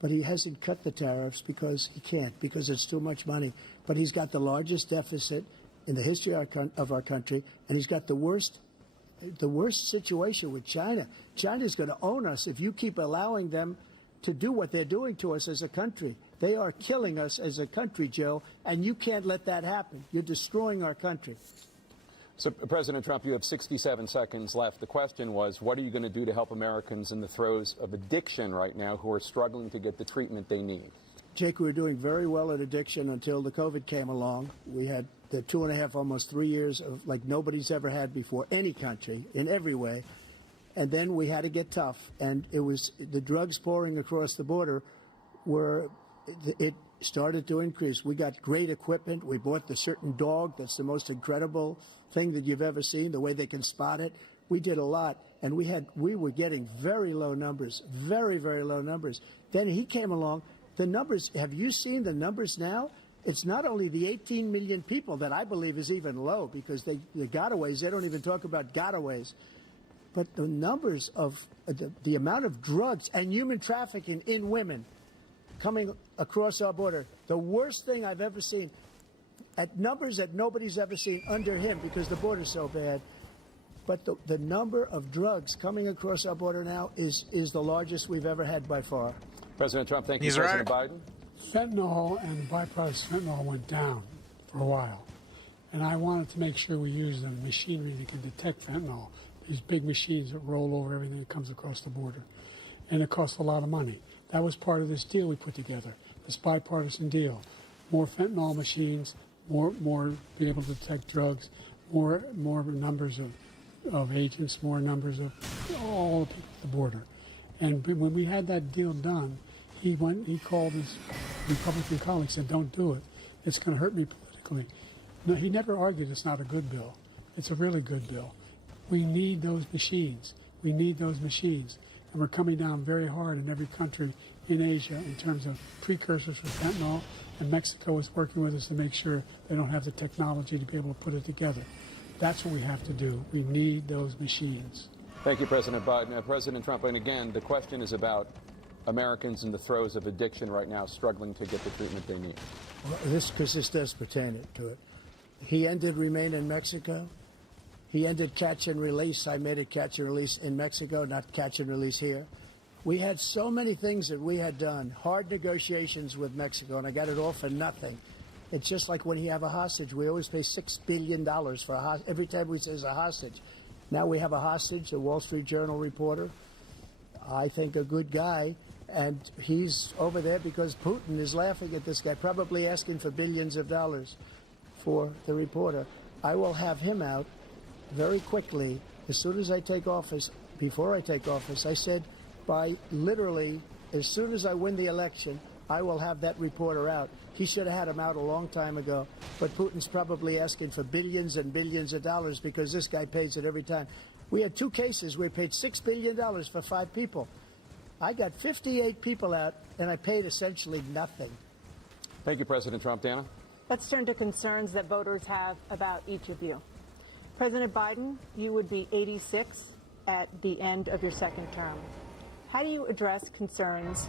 But he hasn't cut the tariffs because he can't, because it's too much money. But he's got the largest deficit in the history of our country, and he's got the worst situation with China. China's going to own us if you keep allowing them to do what they're doing to us as a country. They are killing us as a country, Joe, and you can't let that happen. You're destroying our country. So, President Trump, you have 67 seconds left. The question was, what are you going to do to help Americans in the throes of addiction right now who are struggling to get the treatment they need? Jake, we were doing very well at addiction until the COVID came along. We had the 2.5, almost 3 years of like nobody's ever had before, any country, in every way. And then we had to get tough. And it was the drugs pouring across the border it started to increase. We got great equipment. We bought the certain dog that's the most incredible thing that you've ever seen, the way they can spot it. We did a lot. And we were getting very low numbers, very, very low numbers. Then he came along. The numbers, have you seen the numbers now? It's not only the 18 million people that I believe is even low, because the gotaways, they don't even talk about gotaways. But the numbers of the amount of drugs and human trafficking in women coming across our border, the worst thing I've ever seen, at numbers that nobody's ever seen under him, because the border's so bad. But the number of drugs coming across our border now is the largest we've ever had by far. President Trump, thank you. He's President right. Biden? Fentanyl and the byproducts of fentanyl went down for a while. And I wanted to make sure we use the machinery that can detect fentanyl, these big machines that roll over everything that comes across the border. And it costs a lot of money. That was part of this deal we put together, this bipartisan deal. More fentanyl machines, more be able to detect drugs, more numbers of agents, more numbers of all the people at the border. And when we had that deal done, he called his Republican colleagues and said, don't do it. It's going to hurt me politically. quickly. No, he never argued it's not a good bill. It's a really good bill. We need those machines. We need those machines. And we're coming down very hard in every country in Asia in terms of precursors for fentanyl. And Mexico is working with us to make sure they don't have the technology to be able to put it together. That's what we have to do. We need those machines. Thank you, President Biden. President Trump, and again, the question is about Americans in the throes of addiction right now, struggling to get the treatment they need. Well, this does pertain to it. He ended Remain in Mexico. He ended catch and release. I made it catch and release in Mexico, not catch and release here. We had so many things that we had done, hard negotiations with Mexico, and I got it all for nothing. It's just like when you have a hostage. We always pay $6 billion for a hostage. Every time we say it's a hostage. Now we have a hostage, a Wall Street Journal reporter, I think a good guy, and he's over there because Putin is laughing at this guy, probably asking for billions of dollars for the reporter. I will have him out very quickly as soon as I take office. Before I take office, I said by literally as soon as I win the election, I will have that reporter out. He should have had him out a long time ago, but Putin's probably asking for billions and billions of dollars because this guy pays it every time. We had 2 cases where we paid $6 billion for 5 people. I got 58 people out, and I paid essentially nothing. Thank you, President Trump. Dana? Let's turn to concerns that voters have about each of you. President Biden, you would be 86 at the end of your second term. How do you address concerns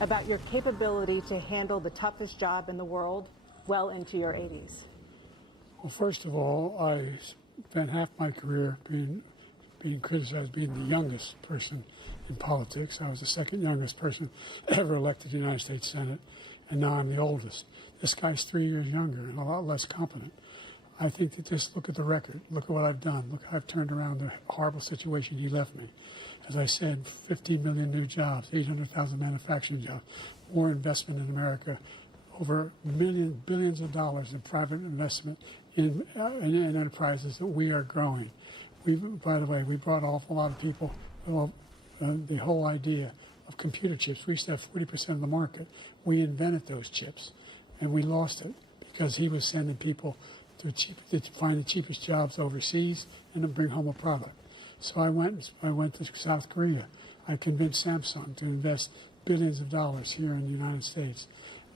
about your capability to handle the toughest job in the world well into your 80s? Well, first of all, I spent half my career being criticized being the youngest person in politics. I was the second youngest person ever elected to the United States Senate, and now I'm the oldest. This guy's 3 years younger and a lot less competent. I think that just look at the record. Look at what I've done. Look how I've turned around the horrible situation he left me. As I said, 15 million new jobs, 800,000 manufacturing jobs, more investment in America, over billions of dollars in private investment in enterprises that we are growing. By the way, we brought an awful lot of people. Well, the whole idea of computer chips, we used to have 40% of the market. We invented those chips, and we lost it because he was sending people to find the cheapest jobs overseas and to bring home a product. So I went to South Korea. I convinced Samsung to invest billions of dollars here in the United States.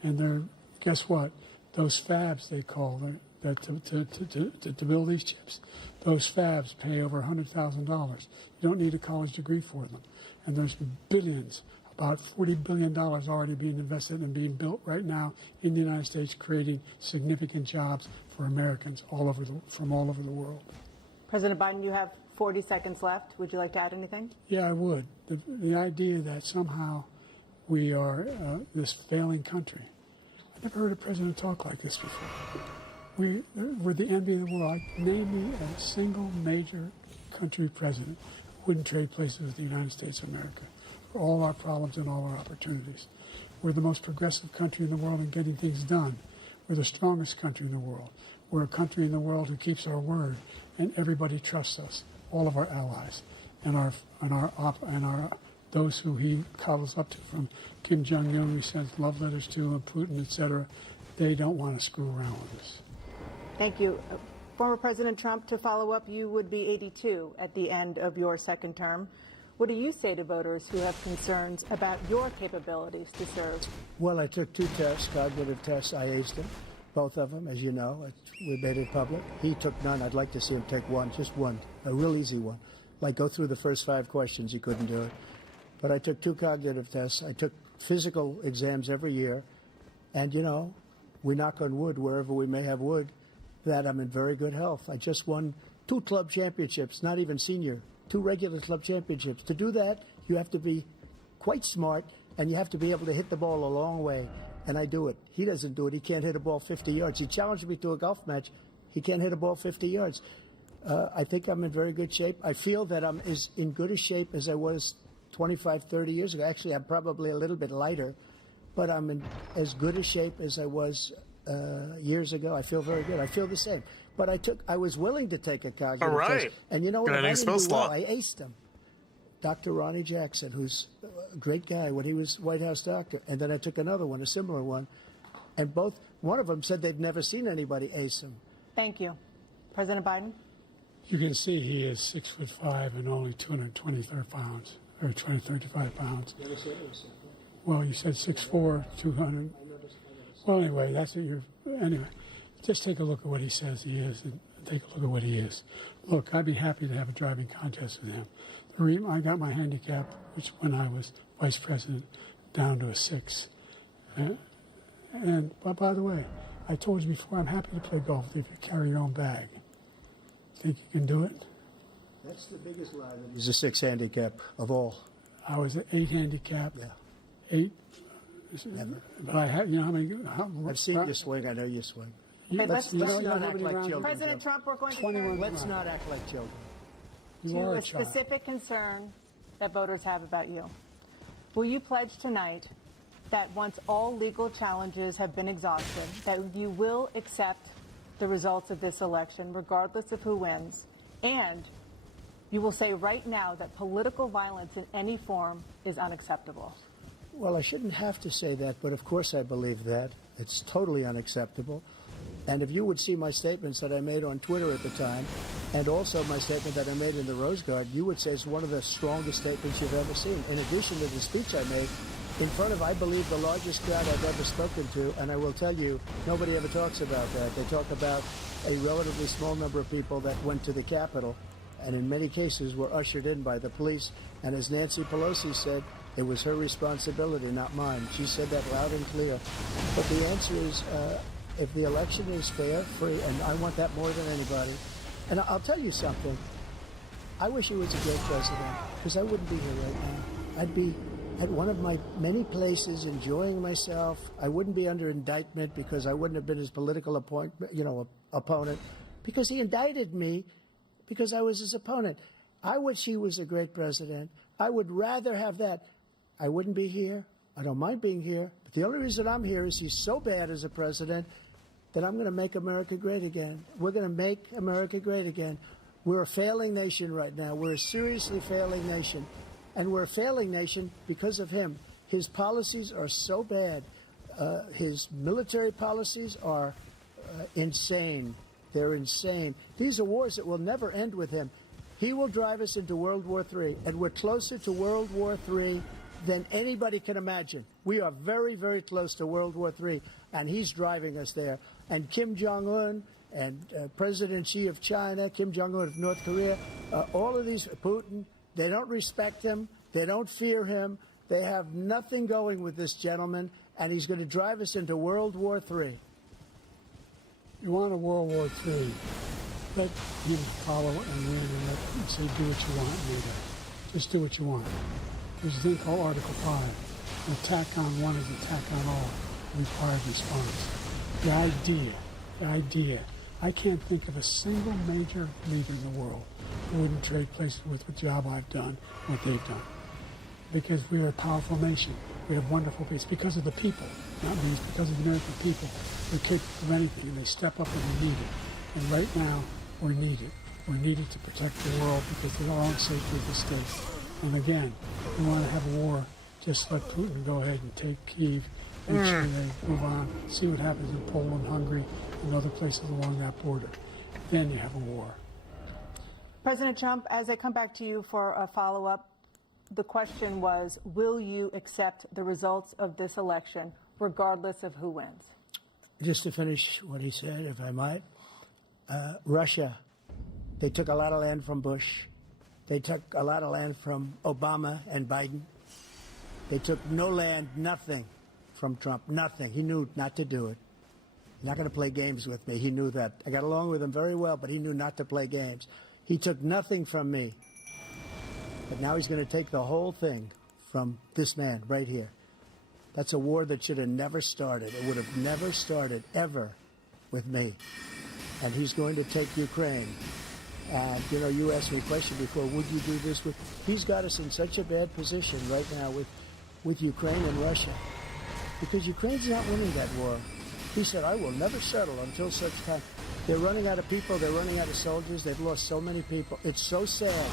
And guess what? Those fabs, they call that to build these chips, those fabs pay over $100,000. You don't need a college degree for them. And there's billions, about $40 billion already being invested and being built right now in the United States, creating significant jobs for Americans from all over the world. President Biden, you have 40 seconds left. Would you like to add anything? Yeah, I would. The idea that somehow we are this failing country. I never heard a president talk like this before. We're the envy of the world. Name me a single major country president who wouldn't trade places with the United States of America for all our problems and all our opportunities. We're the most progressive country in the world in getting things done. We're the strongest country in the world. We're a country in the world who keeps our word, and everybody trusts us. All of our allies and those who he cuddles up to, from Kim Jong-un, he sends love letters to, and Putin, etc. They don't want to screw around with us. Thank you. Former President Trump, to follow up, you would be 82 at the end of your second term. What do you say to voters who have concerns about your capabilities to serve? Well, I took 2 tests, cognitive tests. I aced them, both of them, as you know. We made it public. He took none. I'd like to see him take one, just one, a real easy one. Like go through the first 5 questions. He couldn't do it. But I took 2 cognitive tests. I took physical exams every year. And, you know, we knock on wood wherever we may have wood, that I'm in very good health. I just won 2 club championships, not even senior, 2 regular club championships. To do that, you have to be quite smart, and you have to be able to hit the ball a long way. And I do it. He doesn't do it. He can't hit a ball 50 yards. He challenged me to a golf match. He can't hit a ball 50 yards. I think I'm in very good shape. I feel that I'm as in good a shape as I was 25, 30 years ago. Actually, I'm probably a little bit lighter, but I'm in as good a shape as I was years ago. I feel very good. I feel the same. But I was willing to take a cognitive test. And you know what? I didn't do well. I aced him. Dr. Ronnie Jackson, who's a great guy when he was White House doctor. And then I took another one, a similar one. And one of them said they've never seen anybody ace him. Thank you. President Biden? You can see he is 6'5" and only 223 pounds, or 235 pounds. Well, you said 6'4", 200. Well, anyway, that's what anyway, just take a look at what he says he is, and take a look at what he is. Look, I'd be happy to have a driving contest with him. I got my handicap, which when I was vice president, down to a 6. But by the way, I told you before, I'm happy to play golf if you carry your own bag. Think you can do it? That's the biggest lie. That he's a 6 handicap of all. I was an 8 handicap. Yeah. 8. Never. But I had, how many? I've seen you swing. I know you swing. But let's not act like children. President Trump, we're going to 21 Let's not act like children. You to are a a child. specific concern that voters have about you. Will you pledge tonight that once all legal challenges have been exhausted, that you will accept the results of this election, regardless of who wins, and you will say right now that political violence in any form is unacceptable? Well, I shouldn't have to say that, but of course I believe that. It's totally unacceptable. And if you would see my statements that I made on Twitter at the time, and also my statement that I made in the Rose Garden, you would say it's one of the strongest statements you've ever seen. In addition to the speech I made in front of, I believe, the largest crowd I've ever spoken to, and I will tell you, nobody ever talks about that. They talk about a relatively small number of people that went to the Capitol, and in many cases were ushered in by the police. And as Nancy Pelosi said, it was her responsibility, not mine. She said that loud and clear. But the answer is, if the election is fair, free, and I want that more than anybody. And I'll tell you something. I wish he was a great president, because I wouldn't be here right now. I'd be at one of my many places enjoying myself. I wouldn't be under indictment because I wouldn't have been his political opponent, because he indicted me because I was his opponent. I wish he was a great president. I would rather have that. I wouldn't be here. I don't mind being here. But the only reason I'm here is he's so bad as a president that I'm going to make America great again. We're going to make America great again. We're a failing nation right now. We're a seriously failing nation. And we're a failing nation because of him. His policies are so bad. His military policies are insane. They're insane. These are wars that will never end with him. He will drive us into World War III, and we're closer to World War III than anybody can imagine. We are very, very close to World War III, and he's driving us there. And Kim Jong-un and President Xi of China, Kim Jong-un of North Korea, all of these, Putin, they don't respect him. They don't fear him. They have nothing going with this gentleman, and he's going to drive us into World War III. You want a World War III, let him follow and win and let him say do what you want later. Just do what you want. There's a thing called Article 5. An attack on one is an attack on all. Required response. The idea. I can't think of a single major leader in the world who wouldn't trade places with the job I've done, what they've done. Because we are a powerful nation. We have wonderful people. It's because of the people, not me. It's because of the American people. They're capable of anything, and they step up when we need it. And right now, we're needed. We're needed to protect the world because of our own safety of the state. And again, we want to have a war. Just let Putin go ahead and take Kyiv. Make sure they move on. See what happens in Poland, Hungary, and other places along that border. Then you have a war. President Trump, as I come back to you for a follow-up, the question was, will you accept the results of this election, regardless of who wins? Just to finish what he said, if I might, Russia, they took a lot of land from Bush. They took a lot of land from Obama and Biden. They took no land, nothing from Trump, nothing. He knew not to do it. He's not going to play games with me. He knew that. I got along with him very well, but he knew not to play games. He took nothing from me. But now he's going to take the whole thing from this man right here. That's a war that should have never started. It would have never started, ever, with me. And he's going to take Ukraine. And, you know, you asked me a question before, would you do this with... He's got us in such a bad position right now with Ukraine and Russia. Because Ukraine's not winning that war. He said, I will never settle until such time. They're running out of people. They're running out of soldiers. They've lost so many people. It's so sad.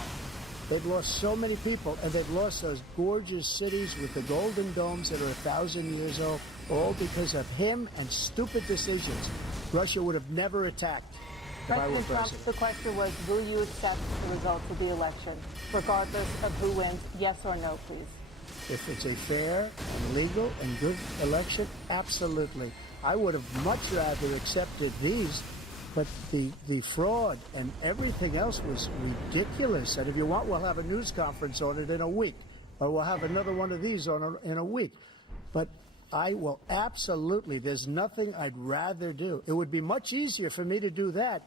They've lost so many people, and they've lost those gorgeous cities with the golden domes that are 1,000 years old, all because of him and stupid decisions. Russia would have never attacked if I were President Trump, president. the question was, will you accept the results of the election, regardless of who wins? Yes or no, please. If it's a fair and legal and good election, absolutely. I would have much rather accepted these, but the fraud and everything else was ridiculous. And if you want, we'll have a news conference on it in a week, or we'll have another one of these in a week. But I will absolutely, there's nothing I'd rather do. It would be much easier for me to do that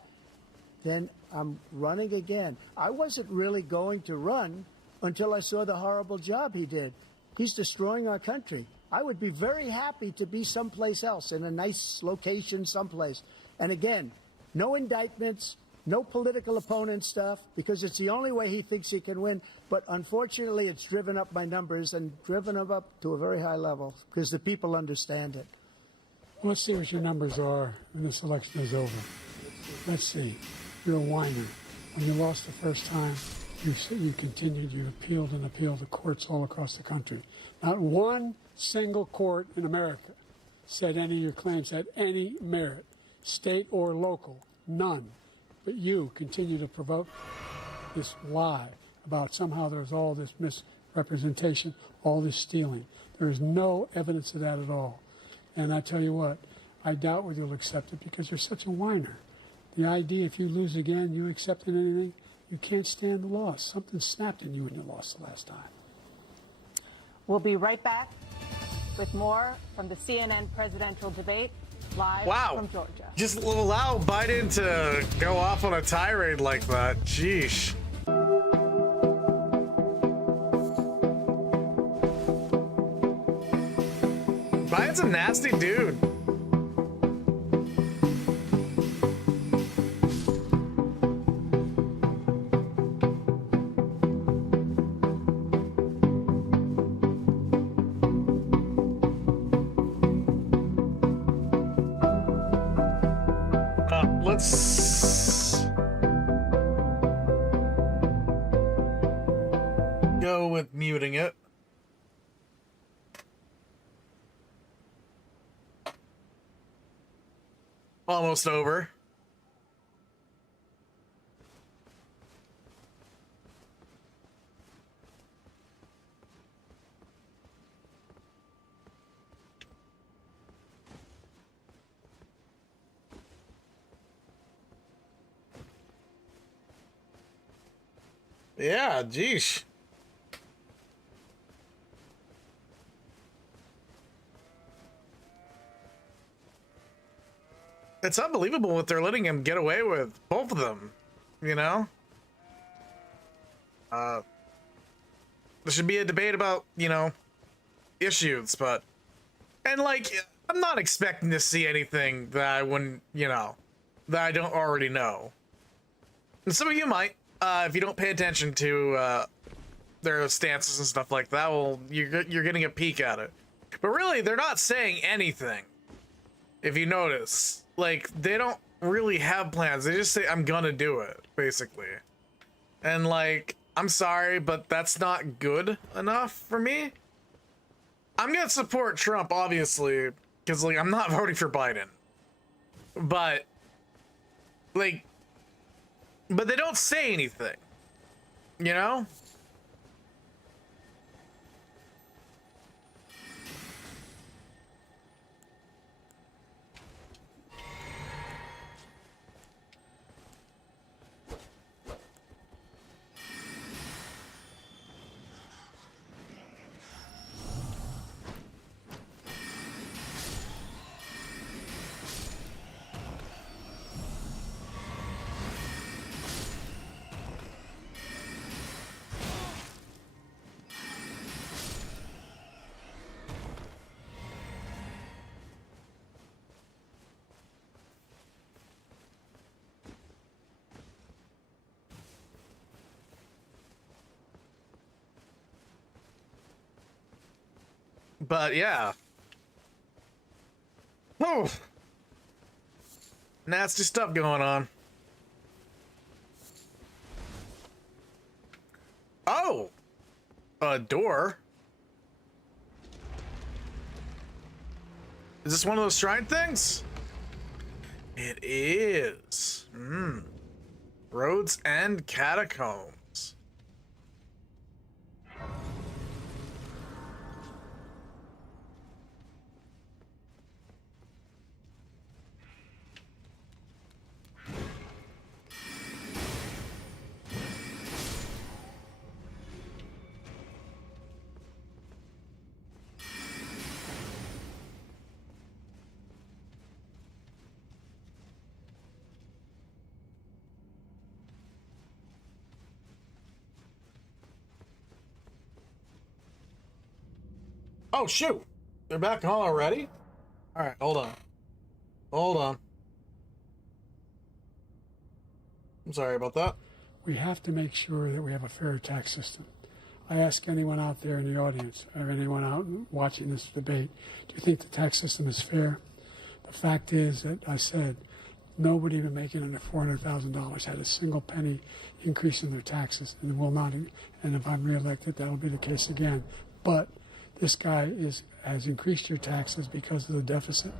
than I'm running again. I wasn't really going to run until I saw the horrible job he did. He's destroying our country. I would be very happy to be someplace else, in a nice location someplace. And again, no indictments, no political opponent stuff, because it's the only way he thinks he can win. But unfortunately, it's driven up my numbers and driven them up to a very high level because the people understand it. Well, let's see what your numbers are when this election is over. Let's see. You're a whiner. When you lost the first time, you continued, you appealed and appealed to courts all across the country. Not one single court in America said any of your claims had any merit, state or local, none. But you continue to provoke this lie about somehow there's all this misrepresentation, all this stealing. There is no evidence of that at all. And I tell you what, I doubt whether you'll accept it because you're such a whiner. The idea if you lose again, you accepting anything, you can't stand the loss. Something snapped in you when you lost the last time. We'll be right back with more from the CNN presidential debate, live from Georgia. Just allow Biden to go off on a tirade like that. Sheesh. Biden's a nasty dude. Let's go with muting it. Almost over. Yeah, geesh. It's unbelievable what they're letting him get away with, both of them, you know? There should be a debate about, you know, issues, but... And, like, I'm not expecting to see anything that I wouldn't, you know, that I don't already know. And some of you might. If you don't pay attention to their stances and stuff like that, well, you're getting a peek at it. But really, they're not saying anything. If you notice, like, they don't really have plans. They just say, "I'm gonna do it," basically. And like, I'm sorry, but that's not good enough for me. I'm gonna support Trump, obviously, because like I'm not voting for Biden. But like. But they don't say anything, you know? But yeah. Oh, nasty stuff going on. on a door. Is this one of those shrine things? It is. Roads and catacombs. Oh, shoot. They're back on already? All right, hold on. Hold on. I'm sorry about that. We have to make sure that we have a fair tax system. I ask anyone out there in the audience, or anyone out watching this debate, do you think the tax system is fair? The fact is that I said nobody even making under $400,000 had a single penny increase in their taxes, and will not. And if I'm reelected, that'll be the case again. But this guy has increased your taxes because of the deficit,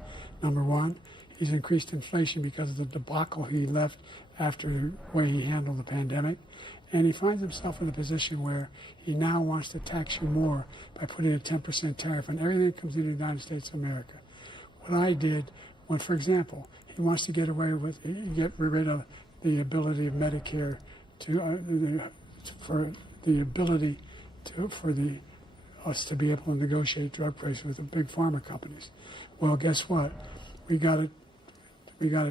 number one. He's increased inflation because of the debacle he left after the way he handled the pandemic. And he finds himself in a position where he now wants to tax you more by putting a 10% tariff on everything that comes into the United States of America. What I did, when, for example, he wants to get rid of the ability of Medicare for us to be able to negotiate drug prices with the big pharma companies. Well, guess what? We got it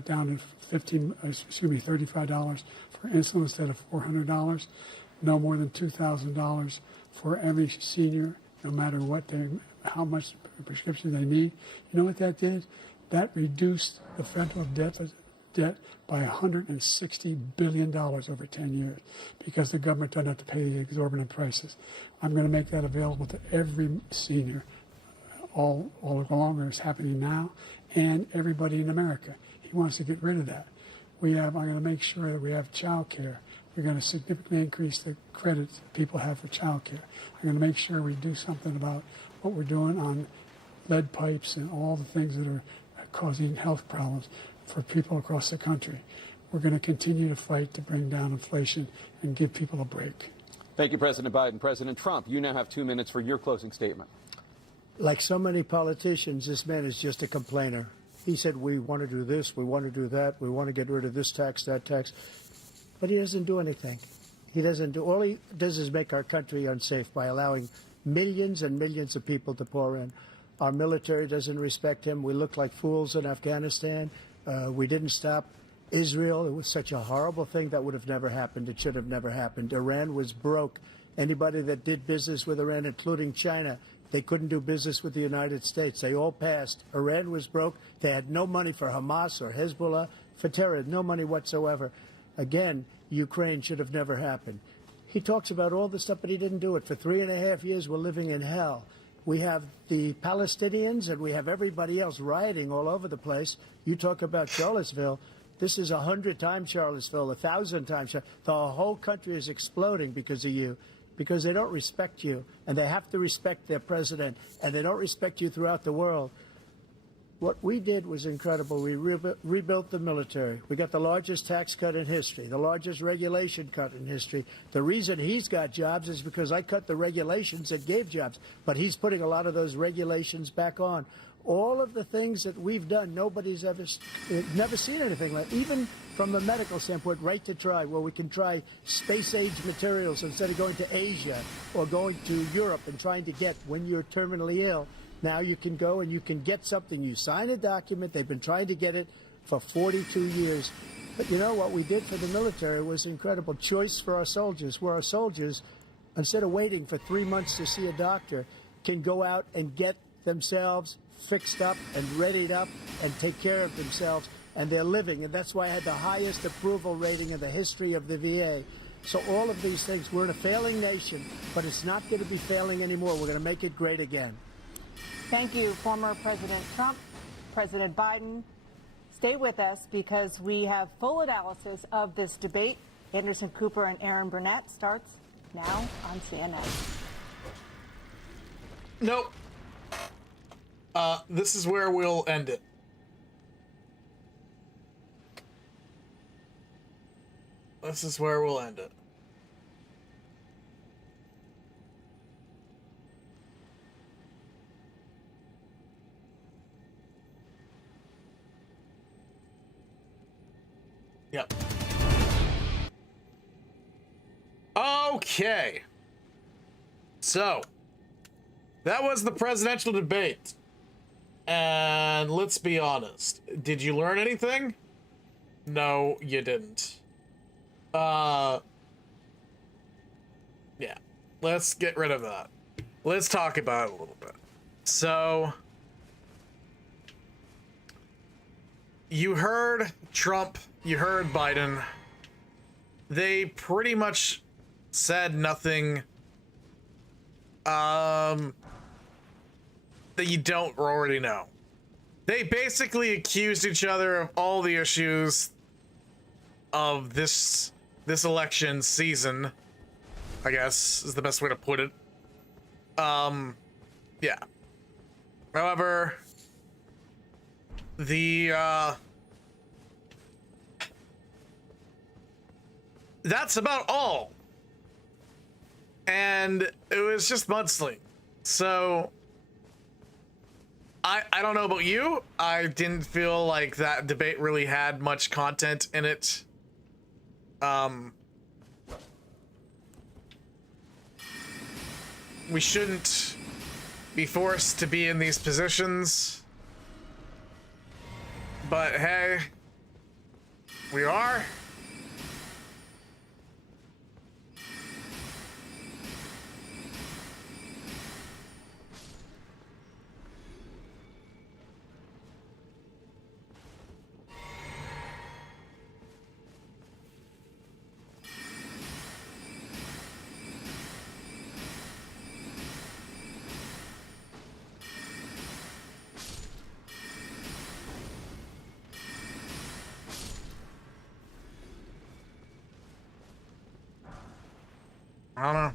down to $35 for insulin instead of $400. No more than $2,000 for every senior, no matter how much prescription they need. You know what that did? That reduced the federal debt by $160 billion over 10 years because the government doesn't have to pay the exorbitant prices. I'm going to make that available to every senior all along, it's happening now, and everybody in America. He wants to get rid of that. I'm going to make sure that we have child care. We're going to significantly increase the credit people have for child care. I'm going to make sure we do something about what we're doing on lead pipes and all the things that are causing health problems for people across the country. We're going to continue to fight to bring down inflation and give people a break. Thank you, President Biden. President Trump, you now have 2 minutes for your closing statement. Like so many politicians, this man is just a complainer. He said, we want to do this, we want to do that, we want to get rid of this tax, that tax. But he doesn't do anything. All he does is make our country unsafe by allowing millions and millions of people to pour in. Our military doesn't respect him. We look like fools in Afghanistan. We didn't stop Israel. It was such a horrible thing that would have never happened. It should have never happened. Iran was broke. Anybody that did business with Iran, including China, they couldn't do business with the United States. They all passed. Iran was broke. They had no money for Hamas or Hezbollah, for terror, no money whatsoever. Again, Ukraine should have never happened. He talks about all this stuff, but he didn't do it. For 3.5 years, we're living in hell. We have the Palestinians and we have everybody else rioting all over the place. You talk about Charlottesville. This is 100 times Charlottesville, 1,000 times. The whole country is exploding because of you, because they don't respect you, and they have to respect their president, and they don't respect you throughout the world. What we did was incredible. We rebuilt the military. We got the largest tax cut in history, the largest regulation cut in history. The reason he's got jobs is because I cut the regulations that gave jobs, but he's putting a lot of those regulations back on. All of the things that we've done, nobody's never seen anything like, even from the medical standpoint, right to try, where we can try space-age materials instead of going to Asia or going to Europe and trying to get when you're terminally ill. Now you can go and you can get something. You sign a document. They've been trying to get it for 42 years. But you know what we did for the military was incredible. Choice for our soldiers, where our soldiers, instead of waiting for 3 months to see a doctor, can go out and get themselves fixed up and readied up and take care of themselves. And they're living. And that's why I had the highest approval rating in the history of the VA. So all of these things, we're in a failing nation, but it's not going to be failing anymore. We're going to make it great again. Thank you, former President Trump, President Biden. Stay with us because we have full analysis of this debate. Anderson Cooper and Aaron Burnett starts now on CNN. Nope. This is where we'll end it. This is where we'll end it. Yep. Okay. So, that was the presidential debate. And let's be honest. Did you learn anything? No, you didn't. Yeah. Let's get rid of that. Let's talk about it a little bit. So, you heard Trump, you heard Biden. They pretty much said nothing that you don't already know. They basically accused each other of all the issues of this election season, I guess is the best way to put it. Yeah. However, that's about all. And it was just mudslinging. So I don't know about you. I didn't feel like that debate really had much content in it. We shouldn't be forced to be in these positions. But hey, we are. I don't know.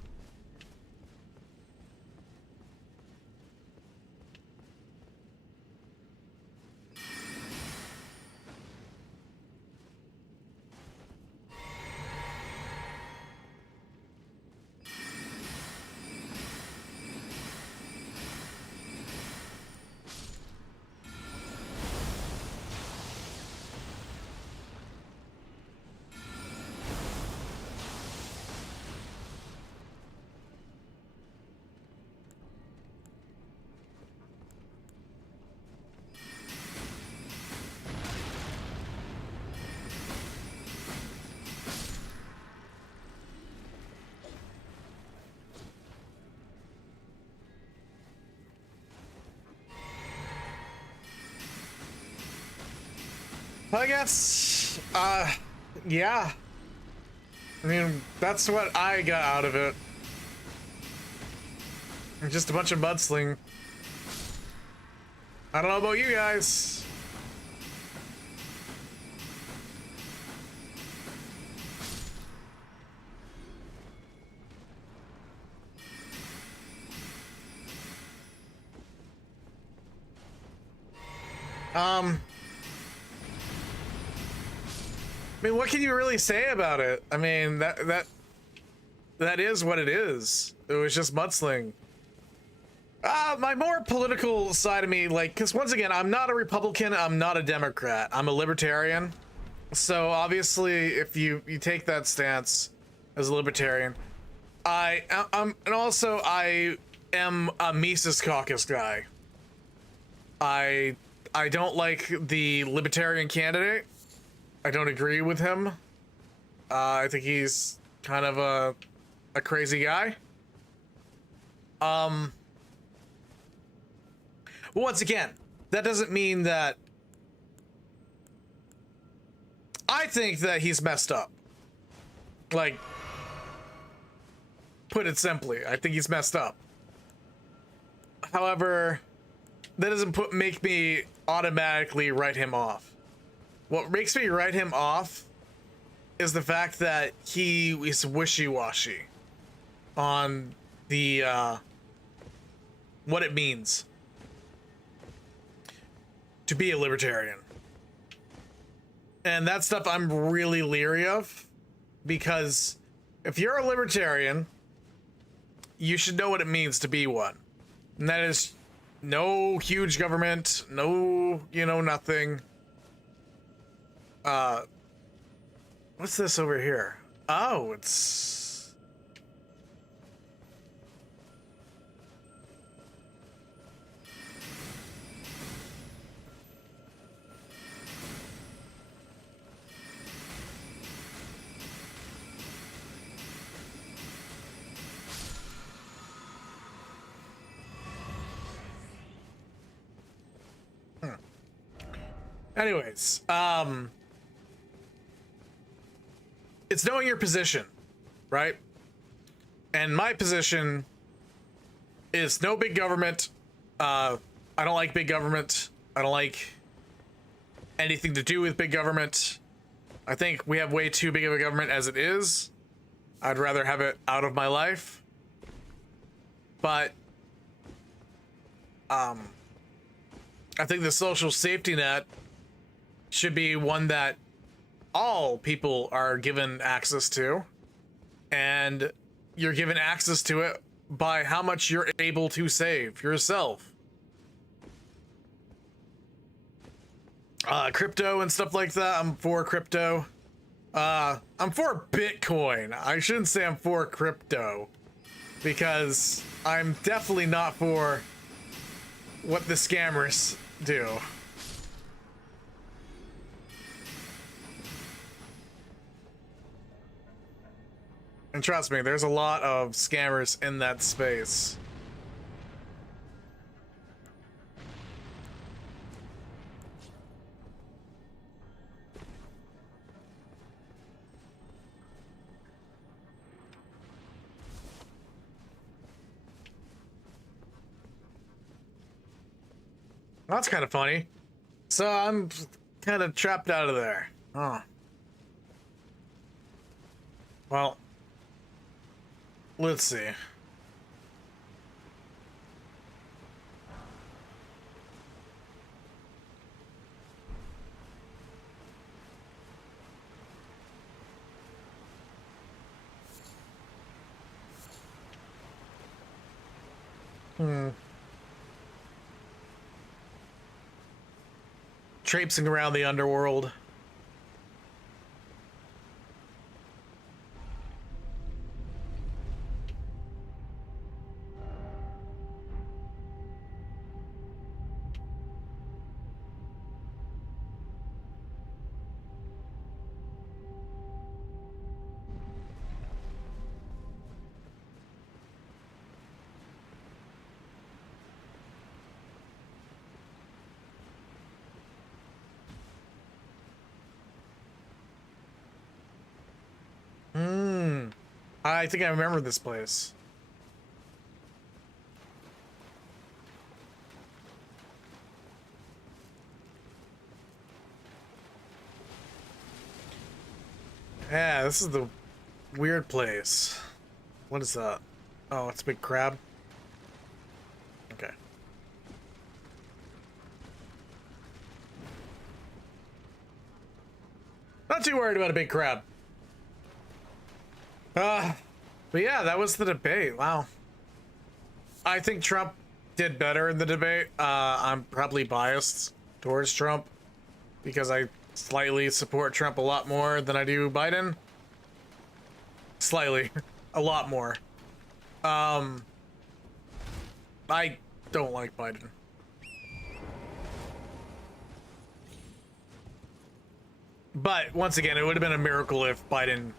I guess, yeah. I mean, that's what I got out of it. Just a bunch of mudsling. I don't know about you guys. I mean, what can you really say about it? I mean, that is what it is. It was just mudsling. My more political side of me, like, because once again, I'm not a Republican, I'm not a Democrat, I'm a libertarian. So obviously, if you take that stance as a libertarian, and also I am a Mises Caucus guy. I don't like the libertarian candidate. I don't agree with him. I think he's kind of a crazy guy. Once again, that doesn't mean that I think that he's messed up. Like, put it simply, I think he's messed up. However, that doesn't make me automatically write him off. What makes me write him off is the fact that he is wishy-washy on the what it means to be a libertarian. And that stuff I'm really leery of, because if you're a libertarian, you should know what it means to be one. And that is no huge government, no, you know, nothing. What's this over here? Oh, it's... Anyways, it's knowing your position, right? And my position is no big government. I don't like big government. I don't like anything to do with big government. I think we have way too big of a government as it is. I'd rather have it out of my life. But I think the social safety net should be one that all people are given access to, and you're given access to it by how much you're able to save yourself. Crypto and stuff like that, I'm for crypto. I'm for Bitcoin. I shouldn't say I'm for crypto, because I'm definitely not for what the scammers do. And trust me, there's a lot of scammers in that space. That's kind of funny. So I'm kind of trapped out of there. Oh. Well, let's see. Traipsing around the underworld. I think I remember this place. Yeah, this is the weird place. What is that? Oh, it's a big crab. Okay. Not too worried about a big crab. But yeah, that was the debate. Wow. I think Trump did better in the debate. I'm probably biased towards Trump because I slightly support Trump a lot more than I do Biden. Slightly. A lot more. I don't like Biden. But once again, it would have been a miracle if Biden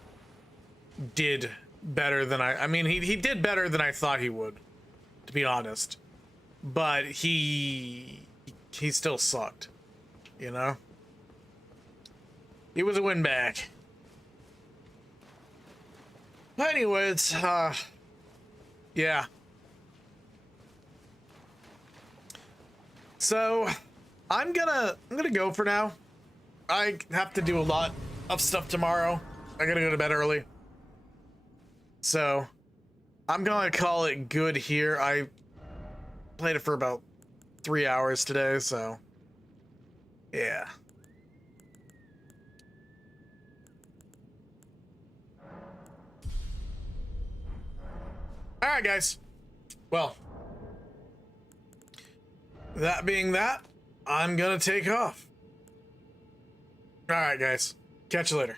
did better than I mean, he did better than I thought he would, to be honest. But he still sucked, you know? He was a win back. Anyways, yeah. So I'm gonna go for now. I have to do a lot of stuff tomorrow. I gotta go to bed early. So I'm gonna call it good here. Played it for about 3 hours today, so yeah. All right, guys. Well, that being that, I'm gonna take off. All right, guys. Catch you later.